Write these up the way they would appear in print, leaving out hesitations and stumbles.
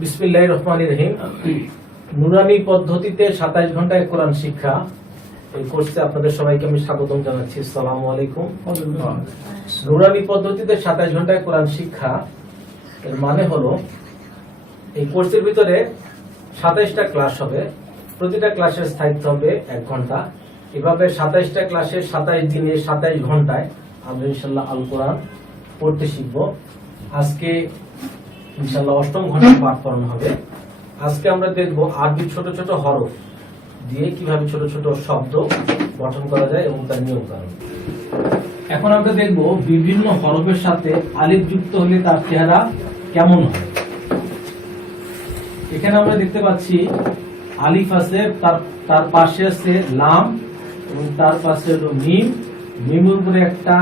বিসমিল্লাহির রহমানির রহিম। নুরানি পদ্ধতিতে 27 ঘন্টায় কোরআন শিক্ষা, এই কোর্সে আপনাদের সবাইকে আমি স্বাগতম জানাচ্ছি। আসসালামু আলাইকুম। নুরানি পদ্ধতিতে 27 ঘন্টায় কোরআন শিক্ষা এর মানে হলো এই কোর্সের ভিতরে 27টা ক্লাস হবে, প্রতিটা ক্লাসের স্থায়িত্ব হবে 1 ঘন্টা। এভাবে 27টা ক্লাসে 27 দিনে 27 ঘন্টায় আমরা ইনশাআল্লাহ আল কোরআন পড়তে শিখব। আজকে ইনশাআল্লাহ 8ম ঘন্টা পাঠ করানো হবে। আজকে আমরা দেখব আরবি ছোট ছোট হরফ দিয়ে কিভাবে ছোট ছোট শব্দ গঠন করা যায় এবং তার নিয়ম কানুন। এখন আমরা দেখব বিভিন্ন হরফের সাথে আলিফ যুক্ত হলে তার চেহারা কেমন হয়। এখানে আমরা দেখতে পাচ্ছি আলিফ আছে, তার পাশে আছে লাম এবং তার পাশে হলো মিম। মিমের উপরে একটা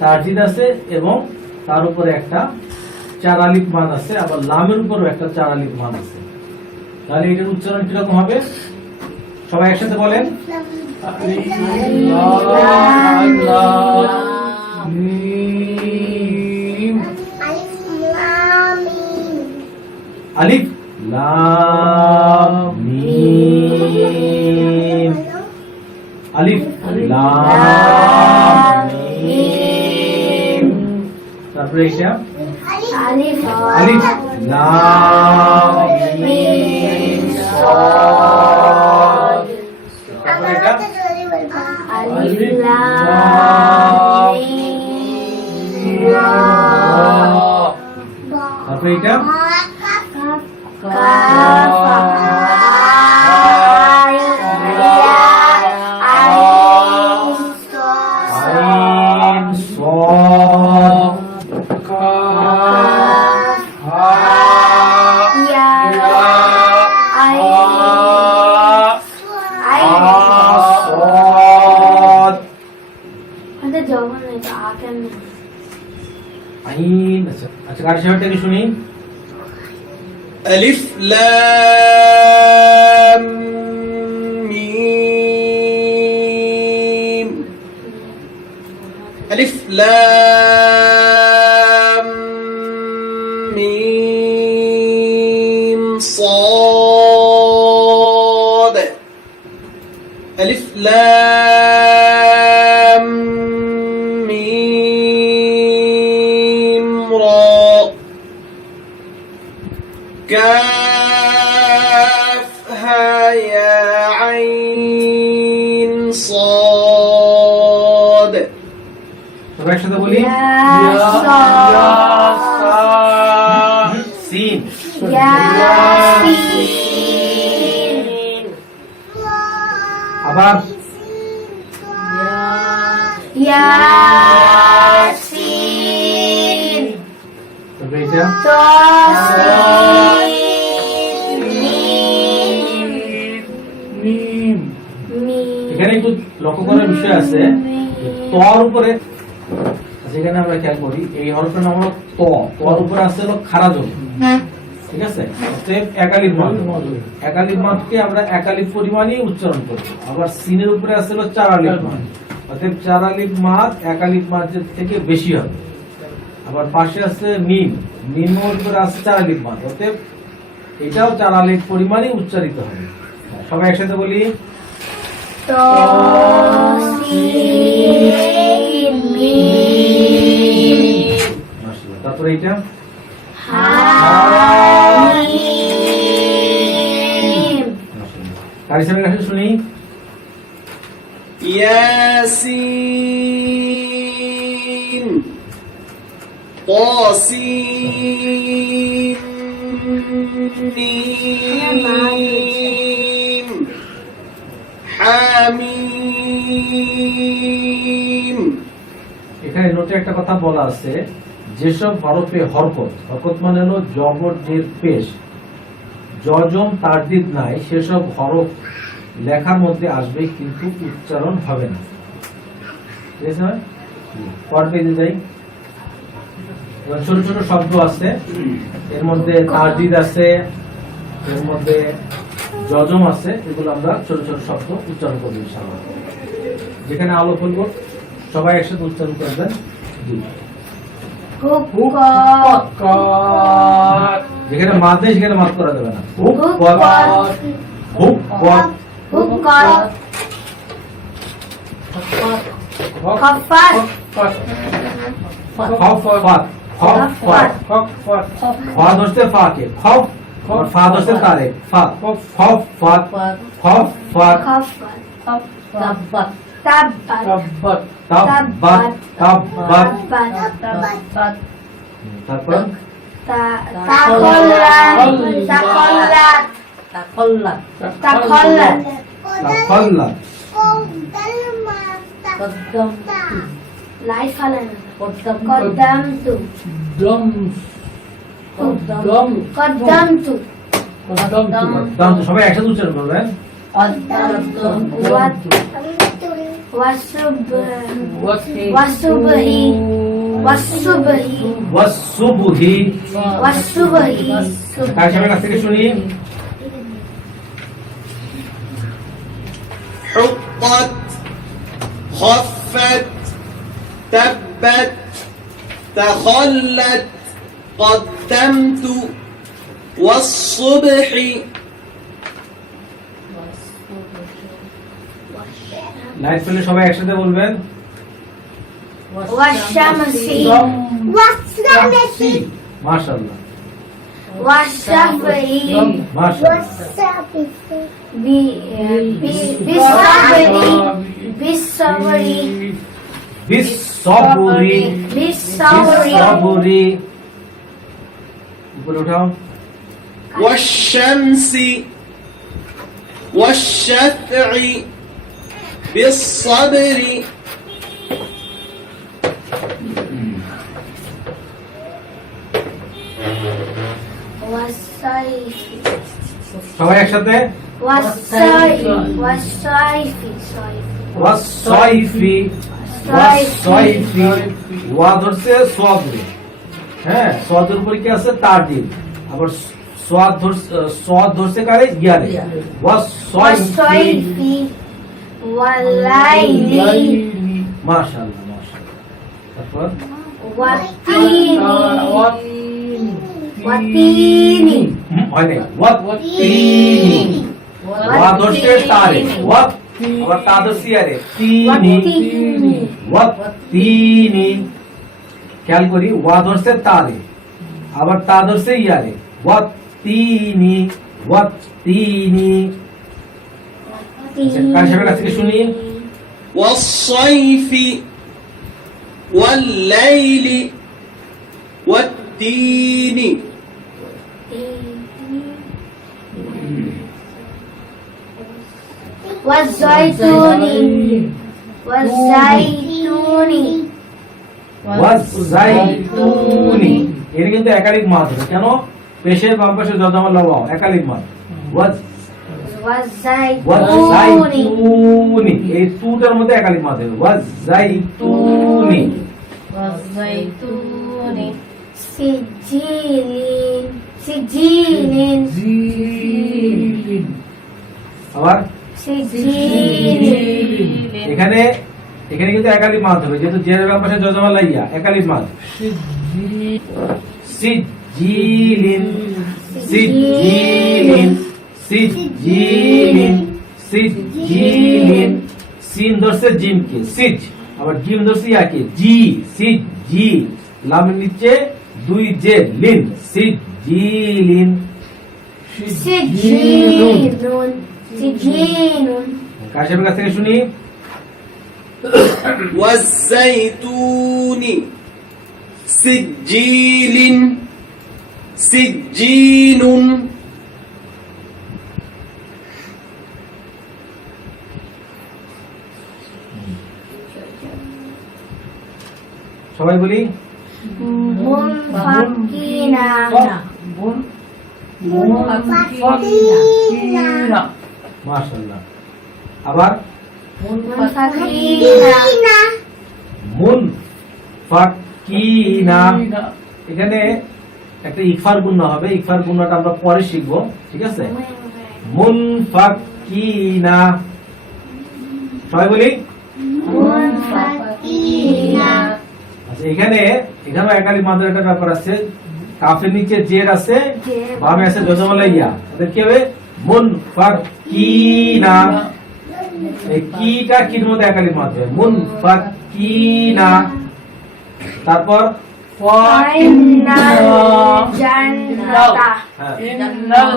তারজিদ আছে এবং তার উপরে একটা 4 আলিফ মান আছে, আবার লামের উপরেও একটা 4 আলিফ মান আছে। তাহলে এটার উচ্চারণ কিরকম হবে? সবাই একসাথে বলেন। আলিফ লাম মিম, আলিফ লাম মিম। তারপরে এটা আলিফ লাম মিম সাদ। তারপরে এটা আলিফ লাম মিম রা। তারপরে এটা কাফ আইন সাদ কাফ হা ইয়া সাদ। আচ্ছা জবান এটা আকেন আইন। আচ্ছা কার শেয়ারটা কি শুনি? ألف لام ميم ألف لام ميم صاد ألف لام ميم را كافها يا عين صاد। সবাই একসাথে বলি। সিন আবার ইয়াসিন তবে এটা মিম। এখানে একটু লক্ষ্য করার বিষয় আছে, তর উপরে যেখানে আমরা খেয়াল করি এই হরফের নাম হলো ত, তর উপরে আছে হলো খাড়া জমি, ঠিক আছে? অতএব একালিফ মাদ, একালিফ মাদকে আমরা একালিফ পরিমাণই উচ্চারণ করব। আবার সিনের উপরে আছে হলো 4 আলিফ মাদ, অতএব 4 আলিফ মাদ একালিফ মাদের থেকে বেশি হবে। আবার পাশে আছে মিম, মিমের উপরে আছে 4 আলিফ মাদ, অতএব এটাও 4 আলিফ পরিমাণই উচ্চারিত হবে। সবাই একসাথে বলি। তারপরে এটা কারিসামের কাছে শুনি। ياسين طاسين ميم حميم। এখানে নোটে একটা কথা বলা আছে, যেসব হরফে হরকত, হরকত মানে হলো জবর জের পেশ, জজম তারদিদ নাই, সেসব হরফ লেখার মধ্যে আসবে কিন্তু উচ্চারণ হবে না। ঠিক আছে? পর পেজে যাই। ছোট ছোট শব্দ আছে, এর মধ্যে তারদিদ আছে, এর মধ্যে জজম আছে, এগুলো আমরা ছোট ছোট শব্দ উচ্চারণ করবো ইনশাআল্লাহ। যেখানে আলো ফেলবো সবাই একসাথে উচ্চারণ করবেন। যেখানে মাদ নেই সেখানে মাদ করা যাবে না। হুক হুক পথ, পথ, হুক পথ, হুক কর, খফাত, খফ ফাত, খফ ফাত, ফা ধরছে ফাকে, খফ আর ফা ধরছে তারে, ফাত, খফ ফাত, খফ ফাত, খফাত, তাব্বাত, তাব্বাত, তাব্বাত, তারপর তাকল্লাত, তাকল্লাত, তাকল্লাত, তাখাল্লাত, লাই ফালান, কদ্দামতু, কদ্দামতু, দাম তো সবাই একসাথে উচ্চারণ করবেন। ওয়াসুবহি, ওয়াসসুবহি, ওয়াসুবহি, কার সাহেবের কাছ থেকে শুনি। حطت خفت تبت تخلت قدمت والصبح লাইট পেলে সবাই একসাথে বলবেন। ওয়াশামসি, মাশাআল্লাহ, ওয়াশাফি, মাশাআল্লাহ, বিসসাবরি, বিসসবরি, বিসসবরি, উপরে উঠাও। والشمس والشفع بالصبر ওয়াসাইফি, সবাই একসাথে। ওয়াসাইফি, ওয়াসসাইফি, ওয়াসসাইফি, ওয়া ধরছে সদরে, হ্যাঁ সদের উপরে কি আছে তারদিল, আবার সোয়াদ ধরছে কারে ইয়ারে, ওয়াসসাইফি, ওয়াসাইফি, ওয়ালাইলি, মাশাআল্লাহ, মাশাআল্লাহ, তারপর ওয়াতিনি, হয় নাই, ওয়াতিনি, ওয়া ধরছে তারে, ওয়াত আবার তা ধরছে ইয়ারে, তিনি, ওয়াতিনি, খেয়াল করি, ওয়া ধরছে তারে, আবার তা ধরছে ইয়ারে, ওয়াতিনি, ওয়াতিনি। কার সাহেবের কাছ থেকে শুনি। والصيف والليل والتين والزيتون، والزيتون، ওয়াজাইতুনি, এর কিন্তু একাধিক মাদ হবে, কেন পেশের বাম পাশে যজমা লওয়া একাধিক মাদ, والزيتون، ওয়াজাইতুনি, এই তুটার মধ্যে একাধিক মাদ হবে, ওয়াজাইতুনি, سجين، سجين، আবার سجين، এখানে এখানে কিন্তু একাধিক মাদ হবে, যেহেতু জেরের বাম পাশে যজমা লাইয়া একাধিক মাদ, সিজিলিন, সিজিলিন, সিজিলিন, সিজিলিন, সিন ধরছে জিমকে, সিজ, আবার জিম ধরছে ইয়াকে, জি, সিজ, জি, লামের নিচে দুই জে, লিন, সিজিলিন। سجين، سجين، কার সাহেবের কাছ থেকে শুনি। والزيتون سجيل سجين সবাই বলি। منفكين، মাশাআল্লাহ, আবার منفكين، মুনফাকিনা, এখানে একটা ইকফার গুণা হবে, ইকফার গুণাটা আমরা পরে শিখবো, ঠিক আছে। মুনফাকিনা, সবাই বলি। منفكين، আচ্ছা, এখানে এখানেও একাধিক মাদের একটা ব্যাপার আছে, কাফের নিচে জের আছে, জের। বামে আছে জজমালা ইয়া, তাহলে কি হবে মুনফাকিনা। এই কিটা কির মধ্যে একালি মাত্র মুনফাকিনা। তারপর ফাইনাল জান্নাতা হ্যাঁ, ইন্নাল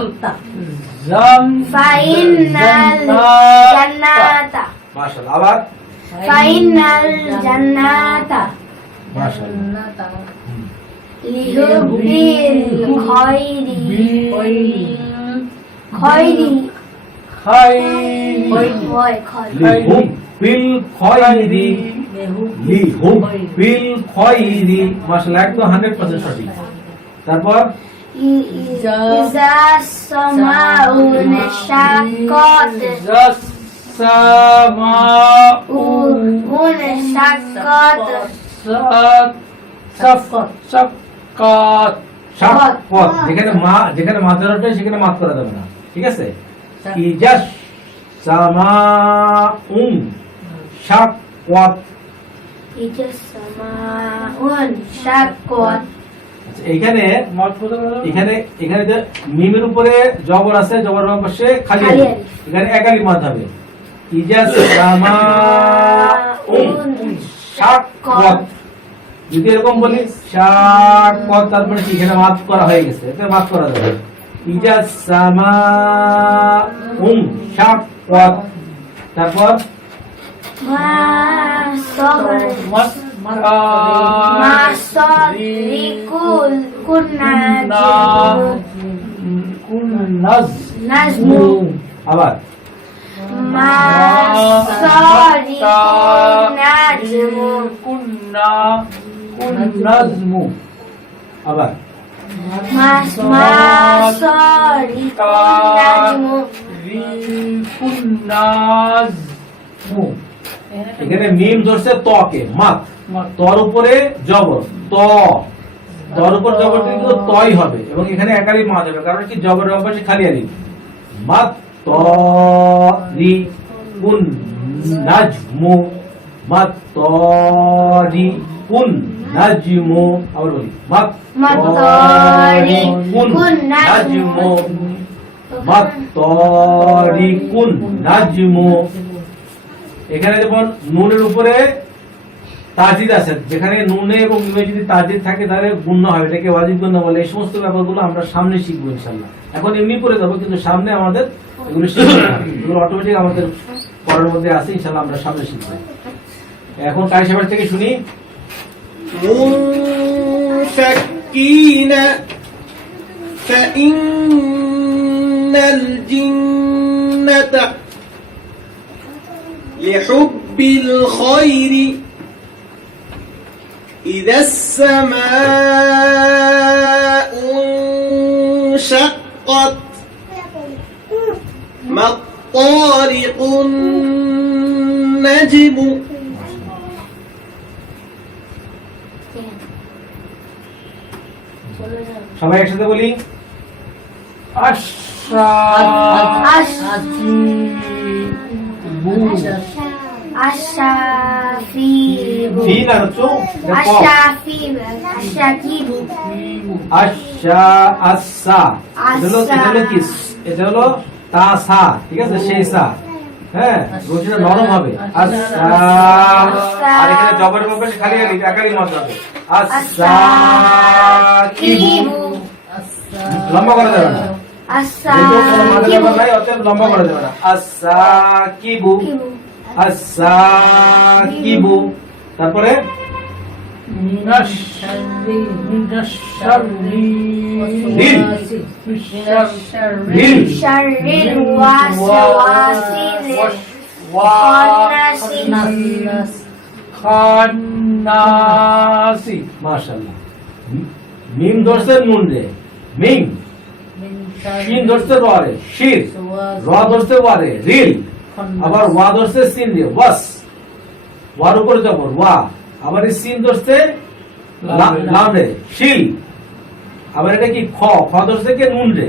ফাইনাল জান্নাতা মাশাআল্লাহ। আবার ফাইনাল জান্নাতা মাশাআল্লাহ। লিহুবিল খায়রি খায়রি হয় খায়রি লিহুবিল খায়রি, লিহুবিল খায়রি, মাশাআল্লাহ, একদম 100% সঠিক। তারপর ইজা সামাউন শাক্কাত উন শাক্কাত শাক্কাত, যেখানে মাত্রা উঠবে সেখানে মাত করা যাবে না, ঠিক আছে? ইজাস সামাউন শাক্কাত। ইজা সামাউন শাক্কাত আচ্ছা, এখানে এখানে যে মিমের উপরে জবর আছে, জবর পাশে খালি খালি আলিফ। এখানে এক আলিফ মাদ হবে। ইজাস সামাউন শাক্কাত। যদি এরকম বলি শাক্কাত, তারপরে কি এখানে মাদ করা হয়ে গেছে, এটা মাদ করা যাবে। ইজাস সামাউন শাক্কাত। তারপর মা সবর মা সরিকুল নাজমু আবার মা সরিকুল নাজমু আবার মা সরিকুল নাজমু এখানে মিম ধরছে তকে, মাত, তর উপরে জবর ত, তর উপর জবর দিলে কিন্তু তই হবে, এবং এখানে একালি মাত হবে, কারণ কি জবরের অভ্যাসে খালি আলিফ। মাত তরি কুন নাজমু, মাত তরি কুন নাজমু। আবার বলি মাত তরি কুন কুন নাজমু, নাজমু মাত তরি কুন নাজমু। এখানে যেমন নুনের উপরে তাজিদ আছে, যেখানে নুনে এবং মিমে যদি তাজিদ থাকে তাহলে গুণনা হবে, এটাকে ওয়াজিব গুণনা বলে। এই সমস্ত ব্যাপারগুলো আমরা সামনে শিখবো ইনশাআল্লাহ। এখন এমনি করে যাবো, কিন্তু সামনে আমাদের এগুলো শিখতে হবে, এগুলো অটোমেটিক আমাদের পড়ার মধ্যে আছে, ইনশাআল্লাহ আমরা সামনে শিখবো। এখন কারি সাহেব থেকে শুনি। منفكين فإن الجنة لحب الخير إذا السماء انشقت ما الطارق النجم সবাই একসাথে বলি আশাফিবু ফি না হচ্ছে আশাকিবু আশা আসা, এটা হলো কি, এটা হলো তাসা, ঠিক আছে? সেই সা, হ্যাঁ, রুটিটা নরম হবে। আসা, আর এখানে জবরের মধ্যে খালি আলিফ, একালি মাদ হবে। আসা কিবু, লম্বা করা যাবে না, যেহেতু কোনো মাঝে ব্যাপার নাই, অতএব লম্বা করা যাবে না। আসা কিবু, আসা কিবু। তারপরে রিল, শাররিল ওয়াসওয়াসিল খান্নাসি। মাশাআল্লাহ। মিম ধরছে নুন রে, মিম, শিন ধরছে র রে, শির, র ধরছে ওয়া রে, রিল, আবার ওয়া ধরছে সিন রে, ওয়াস, ওয়ার উপরে জবর ওয়া, আবার এই সিন ধরছে লাম রে, শিল, আবার এটা কি খ, খ ধরছে কি নুন রে,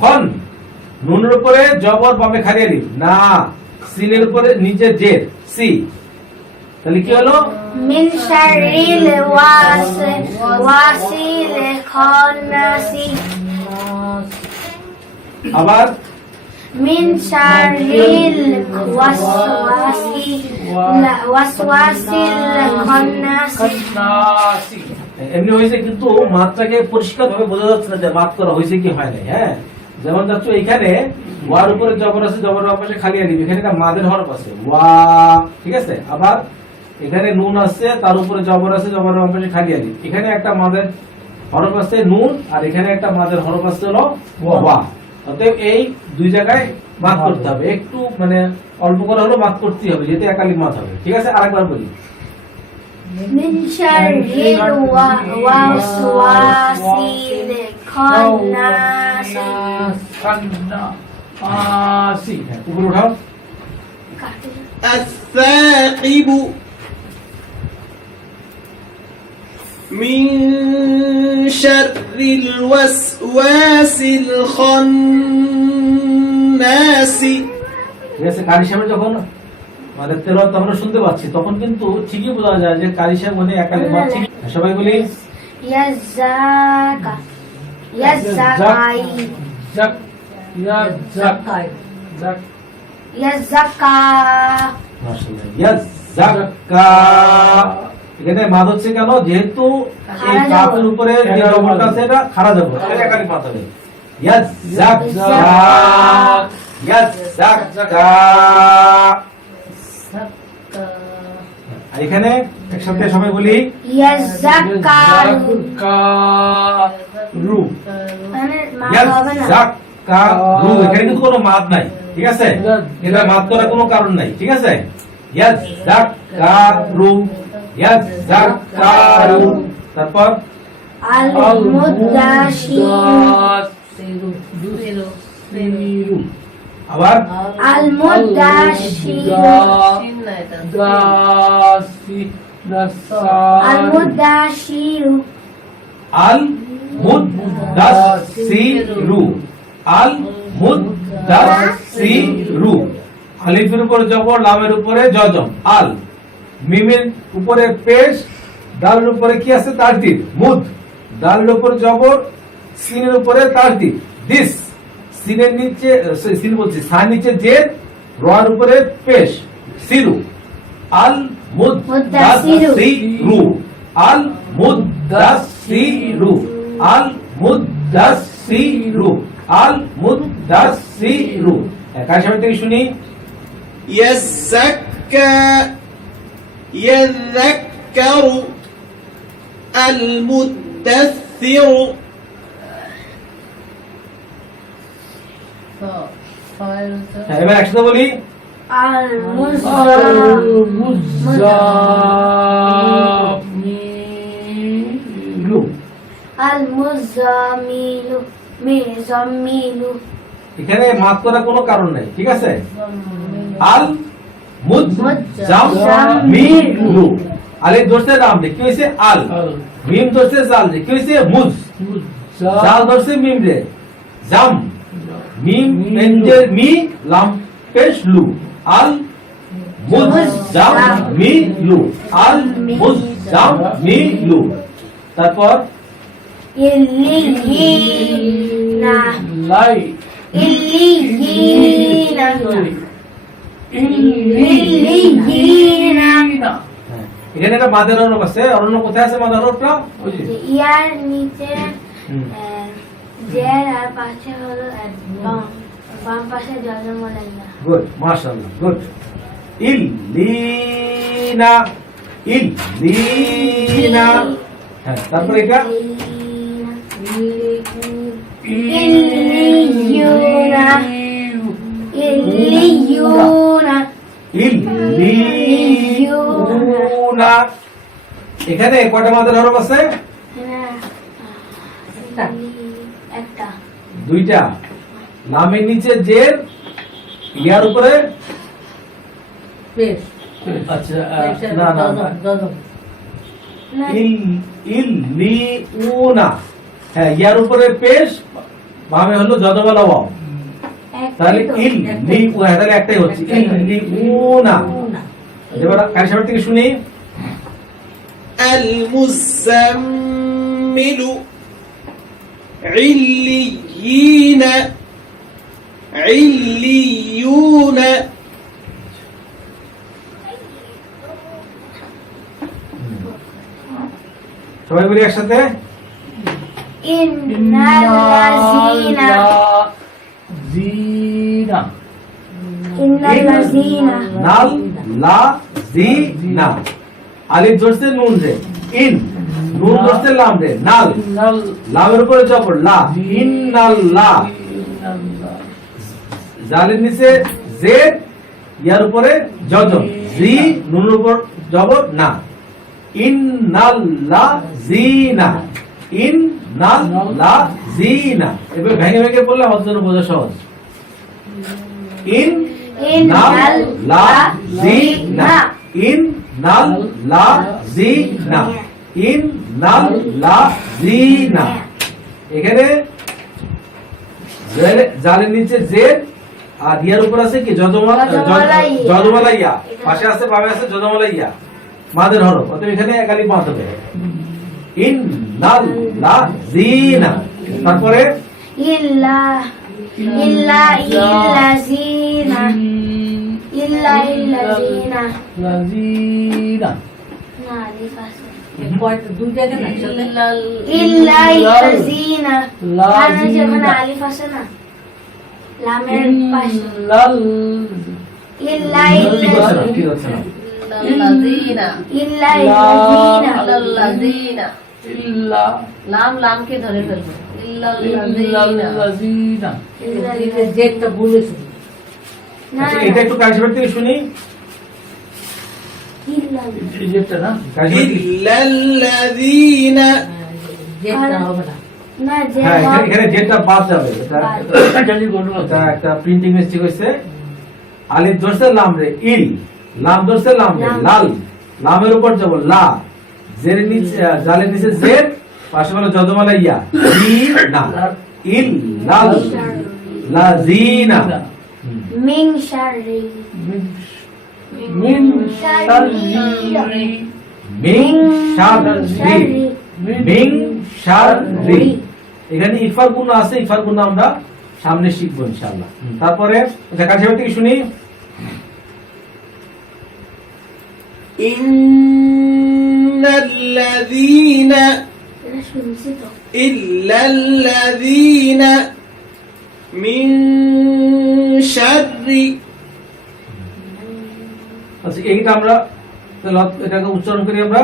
খন, নুনের উপরে জবর, বামে খালি আলিফ, না, সিনের উপরে নিচে জের, সি, তাহলে কি হলো? من شر الوسواس الخناس আবার من شر الوسواس الخناس এমনি হয়েছে, কিন্তু মাত্রাকে পরিষ্কার ভাবে বোঝা যাচ্ছে না যে মাত করা হয়েছে কি হয় নাই। হ্যাঁ, যেমন যাচ্ছ এখানে ওয়ার উপরে জবর আছে, জবরের পাশে খালি আলিফ, এখানে একটা মাদের হরফ আছে ওয়া, ঠিক আছে। আবার এখানে নুন আছে, তার উপরে জবর আছে, জবরের পাশে খালি আলিফ, এখানে একটা মাদের হরফ আছে নুন, আর এখানে একটা মাদের হরফ আছে হলো ওয়া। অতএব এই দুই জায়গায় মাত করতে হবে, একটু মানে অল্প করে হলো মাত করতেই হবে, যেহেতু একালিক মাত হবে। ঠিক আছে, আরেকবার বলি। من شر الوسواس الخناس উপরে উঠাও। الثاقب من شر الوسواس الخناس। ঠিক আছে, কারি সাহেব যখন মানে তেলাওয়াত আমরা শুনতে পাচ্ছি, তখন কিন্তু ঠিকই বোঝা যায় যে কারি সাহেব মানে একালিক মাত ঠিক। সবাই বলি يزكى يزكى জাক জাকাই জাক يزكى মাশাআল্লাহ ইয়াজাক্কা। এখানে মাদ হচ্ছে কেন? যেহেতু এই কাফের উপরে যে জবরটা আছে এটা খাড়া জবর, এটা একালিক মাত হবে। ইয়াজাক্কা ইয়াজাক্কা। আর এখানে একসাথে সবাই বলি يذكر মানে মা হবে না ইয়াজাক্কারু। এখানে কিন্তু কোনো মাদ নাই, ঠিক আছে, এটা মাদ করার কোনো কারণ নাই। ঠিক আছে, ইয়াজাক্কারু ইয়াজাক্কারু। তারপর المدشر আবার المدشر المدشر আল মুদাসসিরু আল মুদাসসিরু। আলিফের উপরে জবর, লামের উপরে জজম আল, মিমের উপরে পেশ, দালের উপরে কি আছে? তারতিব মুদ, দালের উপরে জবর, সিনের উপরে তারতিব দিস, সিনের নিচে সিন বলছি সার নিচে জের, রর উপরে পেশ সিরু আল মুদাসসিরু আল মুদাসসিরু আল মুদাসসিরু আল মুদাসসিরু। কার সামনে থেকে শুনি? يزكى يذكر المدثر এবার একসাথে বলি المزمل مزمل এখানে মাত করার কোনো কারণ নাই। ঠিক আছে, আল মুজাম্মিলু। আলিফ ধরছে লাম রে, কি হইছে? আল। মিম ধরছে জাল রে, কি হইছে? মুজ। জাল ধরছে মিম রে, জাম। মিম মেনজের মি, লাম পেশ লু, আল মুজাম্মিলু আল মুজাম্মিলু। তারপর ইল্লিয়িনা লাই ইল্লিয়িনা ইল্লিয়িনা। এখানে একটা মাদের হরফ আছে, অরণ্য কোথায় আছে মাদের হরফটা? ওই যে ইয়ার নিচে জের, আর পাশে হলো বাম পাশে জজম লাইয়া। গুড, মাশাআল্লাহ, গুড। ইল্লিনা ইল্লিনা। হ্যাঁ, তারপর এটা ইল্লিয়ুনা ইল্লিয়ুনা ইল্লিয়ুনা। এখানে কয়টা মাদের হরফ আছে? একটা দুইটা। লামের নিচে জের, ইয়ার উপরে আচ্ছা না না ইল্লিউনা। হ্যাঁ, ইয়ার উপরে পেশ, ভাবে হলো যদবালা ওয়াও, তাহলে ইল্লিউ, তাহলে একটাই হচ্ছে ইল্লিউনা। এবার কারি সাহেব থেকে শুনি। المزمل عليين عليون সবাই বলি একসাথে। ইন্নাল্লাযীনা জিনা ইন্নাল্লাযীনা নাল লা জি না, আলিফ ধরছে নুন রে, ইন নুন ধরছে লাম রে, নাল নাল লামের উপরে জবর লা, ইন্নাল্লাহ জালের নিচে জেড, ইয়ার উপরে জজম জি, নুনের উপর জবর না, ইন্নাল্লাযীনা ইন্নাল্লাযীনা। এবার ভেঙে ভেঙে বললে আমাদের জন্য বোঝা সহজ। ইন্নাল্লাযীনা ইন্নাল্লাযীনা ইন্নাল্লাযীনা। এখানে জালের নিচে জেড আর ইয়ার উপর আছে কি জজমালা ইয়া, পাশে আছে বামে আছে জজমালা ইয়া, মাদের হরফ, অতএব এখানে একালি মাদ হবে ইন্নাল্লাযীনা। তারপরে ইল্লাযীনা ইল্লাযীনা লাযীনা না আলিফ আছে দুই জায়গা না একসাথে ইল্লাযীনা আর যেখানে আলিফ আছে না লামের পাশে লাল ঠিক আছে না, ঠিক আছে না। লাযীনা ইল্লাযীনা লাযীনা ইল্লা লাম লামকে ধরে ফেলবো ইল্লাল্লাযীনা। জেডটা ভুলেছো না আচ্ছা, এটা একটু কারি সাহেব থেকে শুনি। এই যেটা না কারি সাহেব থেকে- إلا الذين জেডটা হবে না না যে হ্যাঁ, এখানে যেটা বাদ যাবে, জানি বলবো এটা একটা প্রিন্টিং মিস্টেক হয়েছে। আলিফ ধরছে লাম রে, ইল লাম ধরছে লাম রে, লাল লামের উপর যাব লা, জের নিচে জালের নিচে জের, পাশে বলে জজমালা ইয়া, ই না ইল লাল লাযীনা। মিন শাররি মিন শাররি মিন শাররি মিন শাররি। এখানে ইফার গুণ আছে, ইফার গুণ আমরা সামনে শিখবো ইনশাআল্লাহ। তারপরে কারি সাহেব থেকে শুনি। إن الذين এটা শুনছি তো إلا الذين من شر আচ্ছা, এইটা আমরা তাহলে এটাকে উচ্চারণ করি আমরা।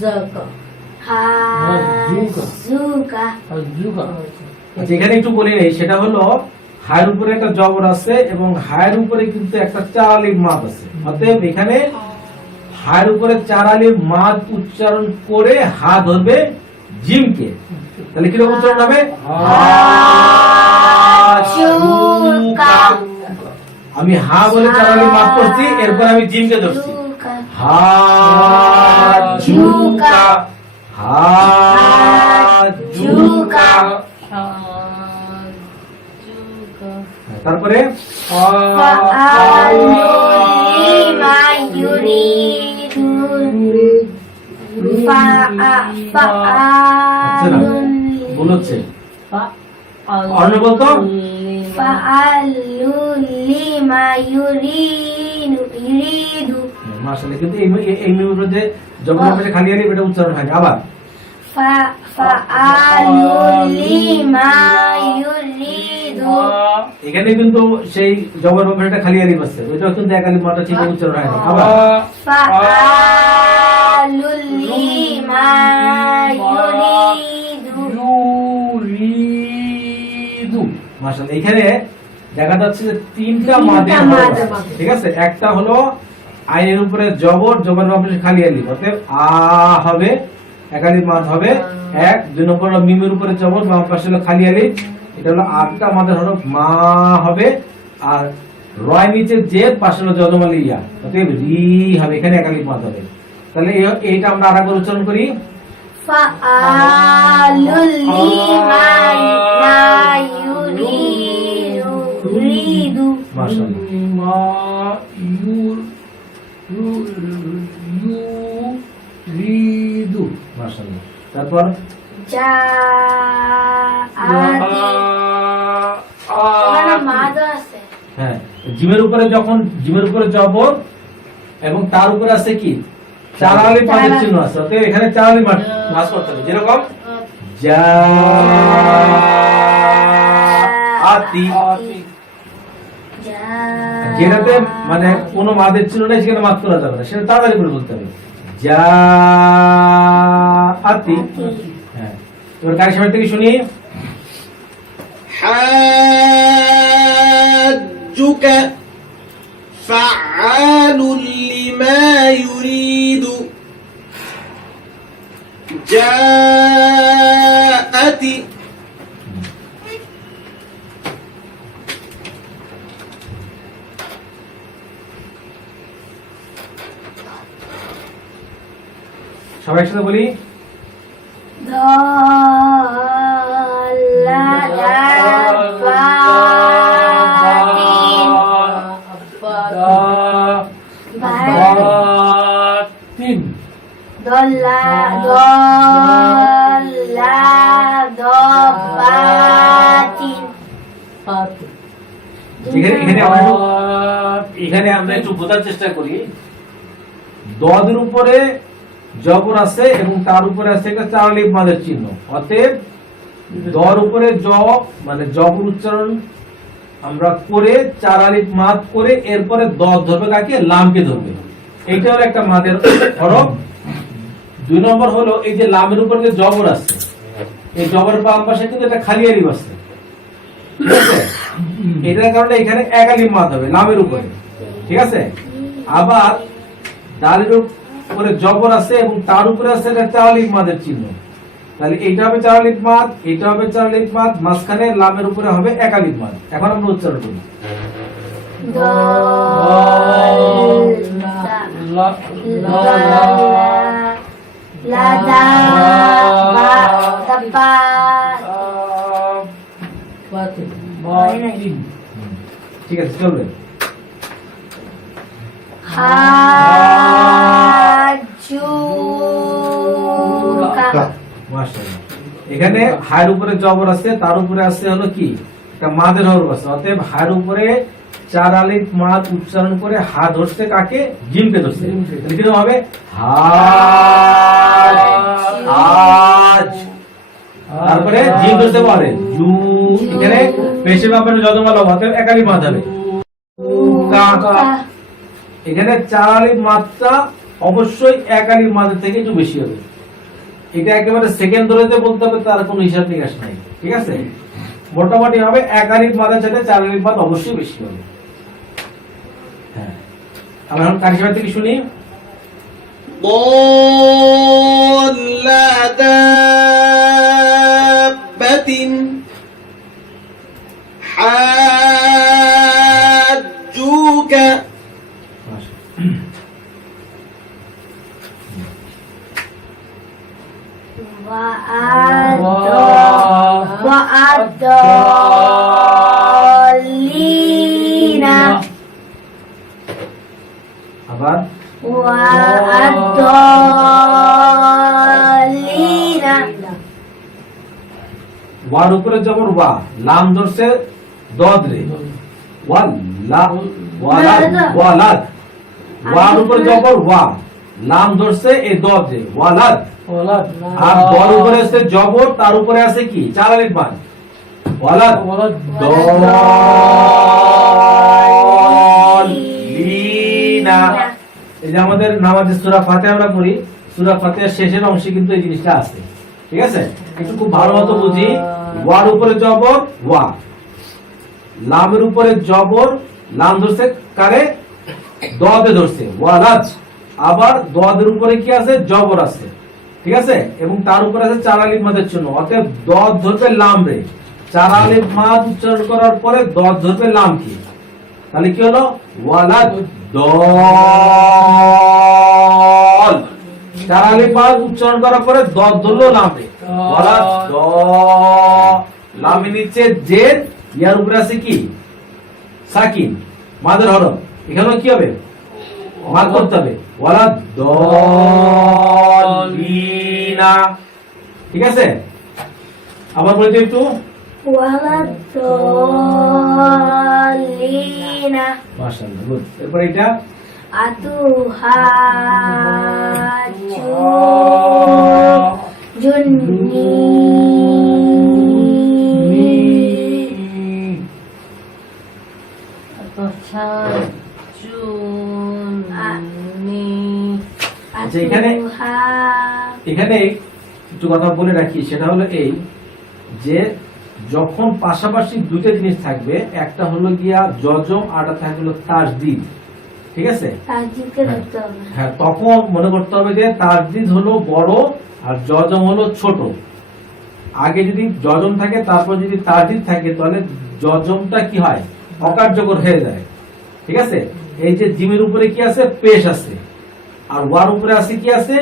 জাকা হাজুকা আযুকা। আচ্ছা, এখানে একটু বলি নেই, সেটা হলো হায়ের উপরে একটা জবর আছে এবং হায়ের উপরে কিন্তু একটা চার আলিফ মাদ আছে। অতএব এখানে হায়ের উপরে চার আলিফ মাদ উচ্চারণ করে হা ধরবে জিমকে, তাহলে কিরকম উচ্চারণ হবে? হাজুকা আমি হা বলে চার আলিফ মাদ করছি, এরপর আমি জিমকে ধরছি। হাজুকা হাজুকা। তারপরে ফাআলু লিমা ইউরিদু ভুল হচ্ছে, অন্য বলতো ফাআলু লিমা ইউরিদু মাশাআল্লাহ, কিন্তু এই মিউটে যখন আমরা খালি আলিফ এটা উচ্চারণ হয় আবার ফাআলু লিমা ইউরিদু এখানে কিন্তু সেই জবর এটা খালি আলিফ আছে, ওইটা কিন্তু এক আলিফ মাত্র ঠিক উচ্চারণ হয় না আবার ফাআলু লিমা ইউরিদু ইউরিদু। মাশাআল্লাহ। এখানে দেখা যাচ্ছে যে তিনটা মাদের হরফ আছে, ঠিক আছে। একটা হলো আইনের উপরে জবর, জবর বামে খালি আলিফ, অতএব আ হবে, এক আলিফ মাদ হবে এক। দুই নম্বর হলো মিমের উপরে জবর, বাম পাশে হলো খালি আলিফ, এটা হলো আটটা মাদের হরফ মা হবে। আর রয় নিচে জের, পাশে হলো জজমালি ইয়া, অতএব রি হবে, এখানে এক আলিফ মাদ হবে। তাহলে এইটা আমরা আরেকবার উচ্চারণ করি। ফাআলু লিমা ইউরিদু মাশাআল্লাহ। মা ইউর তারপর ওখানে মাদ আছে। হ্যাঁ, জিমের উপরে জবর এবং তার উপরে আছে কি চার আলিফ মাদের চিহ্ন আছে, অতএব এখানে চার আলিফ মাস করতে হবে, যেরকম জাআতি, যেটাতে মানে কোনো মাদের চিহ্ন নেই সেখানে মাদ করা যাবে না, সেটা তাড়াতাড়ি করে বলতে হবে জাআতি। হ্যাঁ, এবার কারি সামনে থেকে শুনি। حاجك فعال لما يريد جاءت সবাই একসাথে বলি তিন এখানে আমরা একটু বোঝার চেষ্টা করি, দদের উপরে জবর আছে এবং তার উপরে আছে একটা চার আলিফ মাদের চিহ্ন, অতএব দর উপরে জ মানে জবর উচ্চারণ আমরা করে চার আলিফ মাদ করে এরপরে দদ ধরবে কাকে, লামকে ধরবে, এইটা হলো একটা মাদের হরফ। 2 নম্বর হলো এই যে লামের উপরে যে জবর আছে, এই জবরের বাম পাশে কিন্তু একটা খালি আলিফ আছে, ঠিক আছে? এটার কারণে এখানে এক আলিফ মাদ হবে লামের উপরে, ঠিক আছে? আবার দালের উপরে জবর আছে এবং তার উপরে আছে একটা চার আলিফ মাদের চিহ্ন, তাহলে এইটা হবে চার আলিফ মাদ, এটা হবে চার আলিফ মাদ, মাঝখানে লামের উপরে হবে এক আলিফ মাদ। এখন আমরা উচ্চারণ করি ঠিক আছে, চলবে। মাশাআল্লাহ, এখানে হায়ের উপরে জবর আছে, তার উপরে আছে হলো কি একটা মাদের হরফ আছে, অতএব হায়ের উপরে চার আলিফ মাদ উচ্চারণ করে হা ধরছে কাকে, জিমকে ধরছে, লিখতে হবে হাজ, আজ, তারপরে জিম ধরতে পারে জু, এখানে পেশে ব্যাপারে যদমালা, অতএব এক আলিফ মাদ হবে কা। এখানে চার আলিফ মাত্রা অবশ্যই এক আলিফ মাদের থেকে একটু বেশি হবে, এটা একেবারে সেকেন্ড ধরেতে বলতে হবে, তার কোনো হিসাব নিকাশ নাই, ঠিক আছে? মোটামুটি হবে এক আলিফ মাদের সাথে চার আলিফ মাদ অবশ্যই বেশি হবে। হ্যাঁ, আমরা এখন কারি সাহেব থেকে শুনি ضالة دابة حاجوك والضالين আবার والضالين ওয়ার উপরে জবর ওয়া, লাম ধরছে দদ রে, ওয়াল্লাহ ওয়ালাদ ওয়ালাদ, ওয়ার উপরে জবর ওয়া, লাম ধরছে এই দদ রে ওয়ালাদ, আর দর উপরে আছে জবর, তার উপরে আছে কি চার আলিফ মাদ, ওয়ালাদ দলিনা। এই যে আমাদের নামাজে সূরা ফাতিহা আমরা পড়ি, সূরা ফাতিহার শেষের অংশে কিন্তু এই জিনিসটা আছে, ঠিক আছে? একটু খুব ভালো মতো বুঝি, ওয়ার উপরে জবর ওয়া, লামের উপরে জবর, লাম ধরছে কারে, দদে ধরছে ওয়ালাদ, আবার দদের উপরে কি আছে, জবর আছে, ঠিক আছে? এবং তার উপরে আছে চার আলিফ মাদের চিহ্ন, অতএব দদ ধরবে লাম রে, চার আলিফ মাদ উচ্চারণ করার পরে দদ ধরবে লাম কি, তাহলে কি হলো ওয়ালাদ দল, চার আলিফ মাদ উচ্চারণ করার পরে দদ ধরলো লাম রে, ওয়ালাদ দ, লামের নিচে জেদ, ইয়ার উপরে আছে কি সাকিন মাদের হরফ, এখানে কি হবে মাদ করতে হবে ওয়ালাদ দলিনা। ঠিক আছে, আবার বলে দিই একটু। ওয়ালাদ্দাল্লিনা মাশাআল্লাহ, গুড। এরপর এটা আচ্ছা, এখানে একটু কথা বলে রাখি, সেটা হলো এই যে যখন পাশাপাশি দুইটা জিনিস থাকবে, একটা হলো গিয়া যজম আর একটা থাকলো তাসদিদ, ঠিক আছে? হ্যাঁ, তখন মনে করতে হবে যে তাসদিদ হলো বড় আর যজম হলো ছোট। আগে যদি যজম থাকে তারপর যদি তাসদিদ থাকে তাহলে যজমটা কি হয়, অকার্যকর হয়ে যায়, ঠিক আছে? এই যে জিমের উপরে কি আছে, পেশ আছে, আর ওয়ার উপরে আছে কি আছে,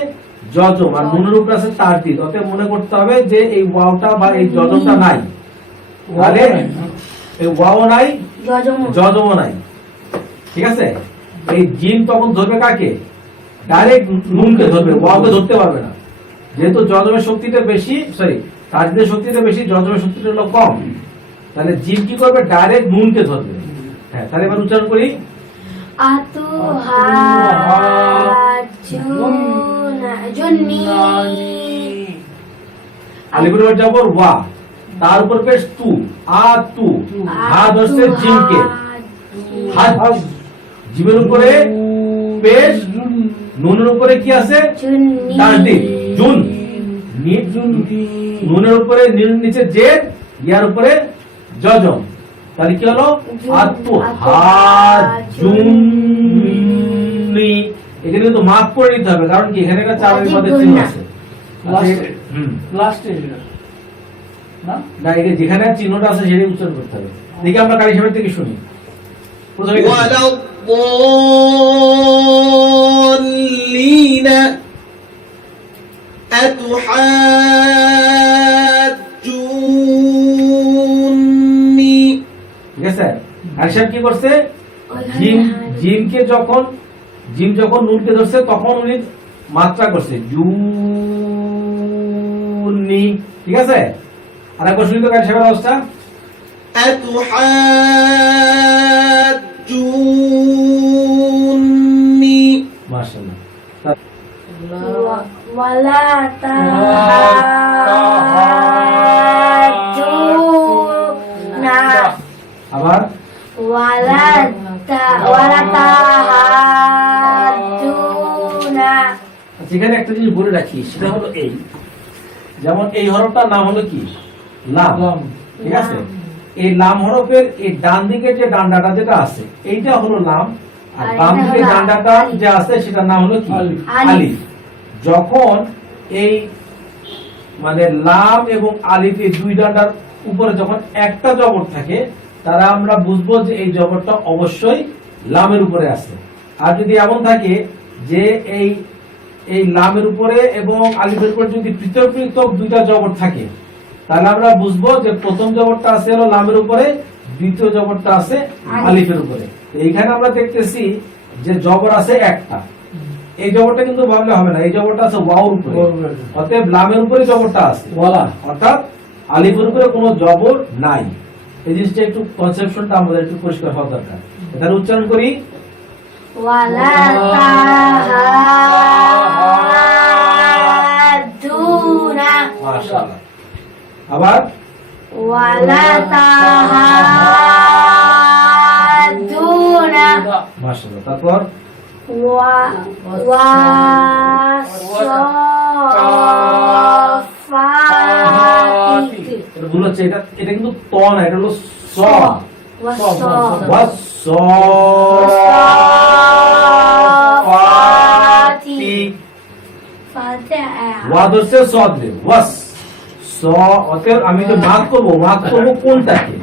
যজম, আর নুনের উপরে আছে তাসদিদ। অতএব মনে করতে হবে যে এই ওয়াওটা বা এই যজমটা নাই, তাহলে এই ওয়াও নাই, যজমও নাই, ঠিক আছে? এই জিম তখন ধরবে কাকে, ডাইরেক্ট নুনকে ধরবে, ওয়াওকে ধরতে পারবে না, যেহেতু যজমের শক্তিটা বেশি, সরি তাসদিদের শক্তিটা বেশি, যজমের শক্তিটা হলো কম, তাহলে জিম কি করবে, ডাইরেক্ট নুনকে ধরবে। হ্যাঁ, তাহলে এবার উচ্চারণ করি। আলিফের উপর জবর ওয়া, তার উপর পেশ তু, আ তু, হা ধরছে জিমকে, হাজ, জিমের উপরে পেশ, নুনের উপরে কি আছে, তাসদিদ, জুন, নুনের উপরে নিচে জের, ইয়ার উপরে যজম, তাহলে কি হলো, আতু হাজুনি। এখানে কিন্তু মাফ করে নিতে হবে, কারণ কি এখানে একটা চার পদের চিহ্ন আছে, লাস্টে না, এটা যেখানে চিহ্নটা আছে সেটাই উচ্চারণ করতে হবে। দেখি আমরা কারি সাহেবের থেকে শুনি। প্রথমে وَلَضَّالِّينَ أَتُحَاجُّونِّي ঠিক আছে, কারি সাহেব কি করছে, জিম যখন নুনকে ধরছে তখন উনি মাত্রা করছে জুনি, ঠিক আছে? আর একবার শুনি তো কারি সাহেবের অবস্থা। أَتُحَاجُّونِّي মাশাআল্লাহ। ওয়ালা তাহাজ্জুনা, আবার ওয়ালা তাহাজ্জুনা। যেখানে একটা জিনিস বলে রাখি, সেটা হলো এই, যেমন এই হরফটার নাম হলো কি, লাম, ঠিক আছে? এই লাম হরফের এই ডান দিকে যে ডান্ডাটা যেটা আছে এইটা হলো লাম, আর বাম দিকে ডান্ডাটা যে আছে সেটার নাম হলো কি, আলিফ। যখন এই মানে লাম এবং আলিফ এই দুই ডান্ডার উপরে যখন একটা জবর থাকে, তারা আমরা বুঝবো যে এই জবরটা অবশ্যই লামের উপরে আছে। আর যদি এমন থাকে যে এই লামের উপরে এবং আলিফের উপরে যদি পৃথক পৃথক দুইটা জবর থাকে, তাহলে আমরা বুঝবো যে প্রথম জবরটা আছে হলো লামের উপরে, দ্বিতীয় জবরটা আছে আলিফের উপরে। এইখানে আমরা দেখতেছি যে জবর আছে একটা, এই জবরটা কিন্তু ভাবলে হবে না, এই জবরটা আছে ওয়াওর উপরে, অতএব লামের উপরে জবরটা আছে ওয়ালা, অর্থাৎ আলিফের উপরে কোনো জবর নাই। এই জিনিসটা একটু কনসেপশনটা আমাদের একটু পরিষ্কার হওয়া দরকার। এটার উচ্চারণ করি, ওয়ালা তাহাজ্জুনা, মাশাআল্লাহ। আবার ওয়ালা তাহাজ্জুনা, মাশাআল্লাহ। তারপর ওয়াসফাতি, এটা ভুল হচ্ছে, এটা কিন্তু ত না, এটা হলো স, ওয়াসফাতি, ওয়া ধরছে সদ রে, ওয়াস স। অতএব আমি যে মার্ক করব কোনটাকে,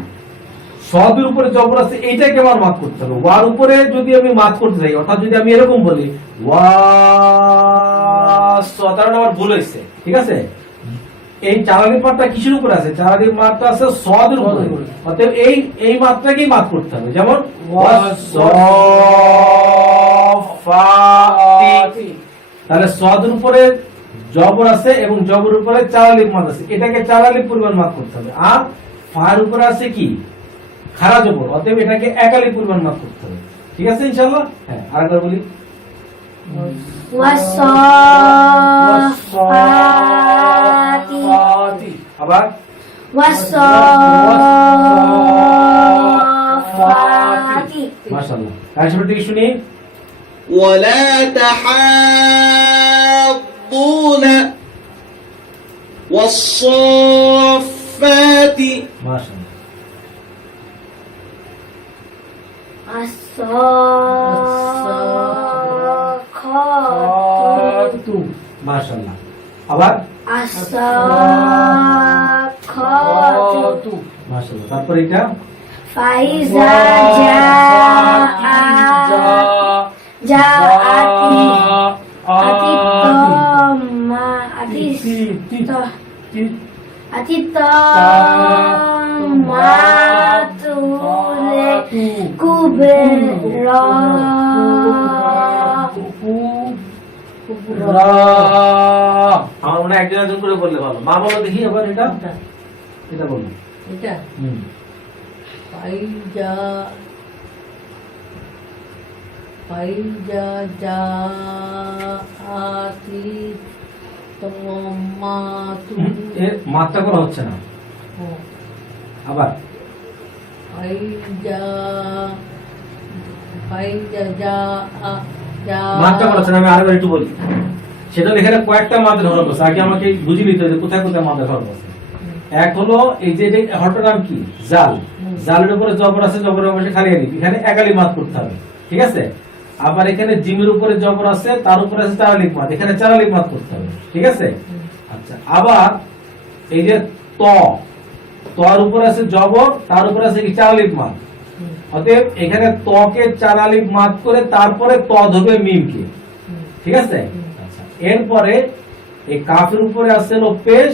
সদের উপরে জবর আছে এইটাকে আমার মার্ক করতে হবে। ওয়ার উপরে যদি আমি মার্ক করতে চাই, অর্থাৎ যদি আমি এরকম বলি ওয়াস, তাহলে আমার ভুল হয়েছে, ঠিক আছে? এই চারালির মাত্রা কিসের উপরে আছে, চারালির মাত্রা আছে সদের উপরে, অতএব এই মাত্রাকেই মার্ক করতে হবে। যেমন ওয়াসফাতি, তাহলে সদের উপরে জবর আছে এবং জবর উপরে 4 আলিফ মাদ আছে, এটাকে 4 আলিফ পরিমাণ মাদ করতে হবে। আর ফার উপরে আছে কি খাড়া জবর, অতএব এটাকে 1 আলিফ পরিমাণ মাদ করতে হবে। ঠিক আছে ইনশাআল্লাহ? হ্যাঁ, আরেকবার বলি। ওয়াসসাফাতি আবার ওয়াসসাফাতি মাশাআল্লাহ। কারিশমা থেকে শুনি। ولا تحاضون والصافات মাশাআল্লাহ। আস-সাখাতু মাশাআল্লাহ। আবার আস-সাখাতু মাশাআল্লাহ। তারপর এটা ফাইজা জাআতি কুবরা আমার মনে হয় একজন একজন করে বললে ভালো। মা বলো দেখি আবার এটা, এটা বলো। এটা ফাইজা জাআতি তাম্মাতু এর মাত্রা করা হচ্ছে না। আবার মাত্রা করা হচ্ছে না। আমি আরেকবার একটু বলি, সেটা এখানে কয়েকটা মাদের হরফ আছে, আগে আমাকে বুঝিয়ে নিতে হবে কোথায় কোথায় মাদের হরফ আছে। এক হলো এই যে হরফটার নাম কি জাল, জালের উপরে জবর আছে, জবরের উপরে খালি আলিফ, এখানে 1 আলিফ মাদ করতে হবে। ঠিক আছে? আবার এখানে জিমের উপরে জবর আছে, তার উপরে আছে 4 আলিফ মাদ, এখানে 4 আলিফ মাদ করতে হবে। ঠিক আছে? আচ্ছা, আবার এই যে তর উপরে আছে জবর, তার উপরে আছে কি 4 আলিফ মাদ, অতএব এখানে তকে 4 আলিফ মাদ করে তারপরে ত ধরবে মিমকে। ঠিক আছে? আচ্ছা, এরপরে এই কাফের উপরে আছে হলো পেশ,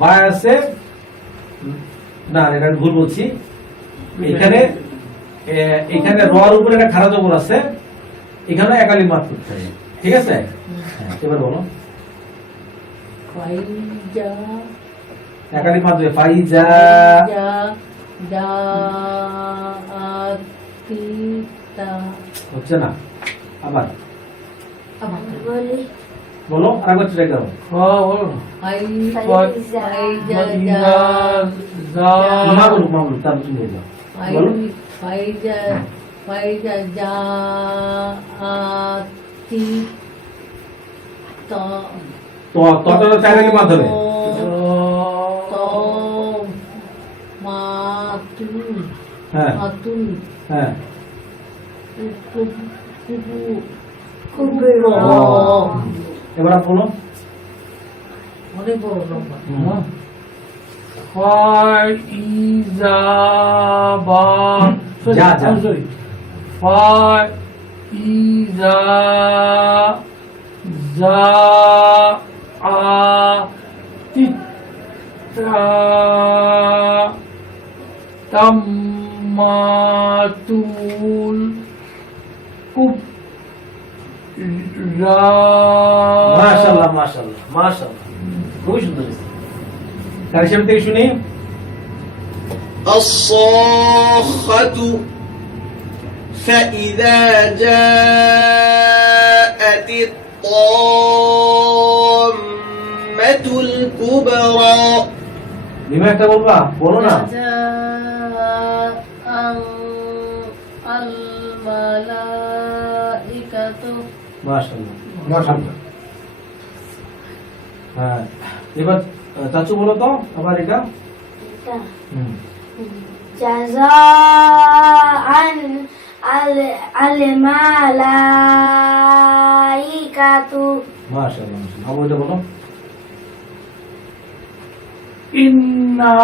বা আছে না, এটা ভুল বলছি, এখানে রর উপরে একটা খাড়া জবর আছে, এখানে 1 আলিফ মাদ করতে হবে। ঠিক আছে? এবার বলো। ফাইজা 1 আলিফ মাদ হবে, ফাইজা জাআতি তা হচ্ছে না। আবার বলি বলো, আরেকবার ট্রাই করো। মা বলো, মা বলো, তারপর তুমি বলো। বলো। ফাইজা জাআতি তা তটা 4 আলিফ মাদ হবে। হ্যাঁ হ্যাঁ, এবার বলো। অনেক বড় নম্বর। ফাইজা বা যা যা ফাইজা জাআতি তাম্মাতুল কুবরা। মাশাআল্লাহ মাশাআল্লাহ মাশাআল্লাহ, খুবই সুন্দর হয়েছে। কারিশমা থেকে শুনি। الصاخة فإذا جاءت الطامة الكبرى লিমা একটা বলবা, বলো না। আল মালাইকাতু মাশাআল্লাহ মাশাআল্লাহ। হ্যাঁ, এবার চাচু বলো তো আবার এটা। জাযাআন আল-মালাইকাতু। মাশাআল্লাহ মাশাআল্লাহ। আবার এটা বলো। ইন্না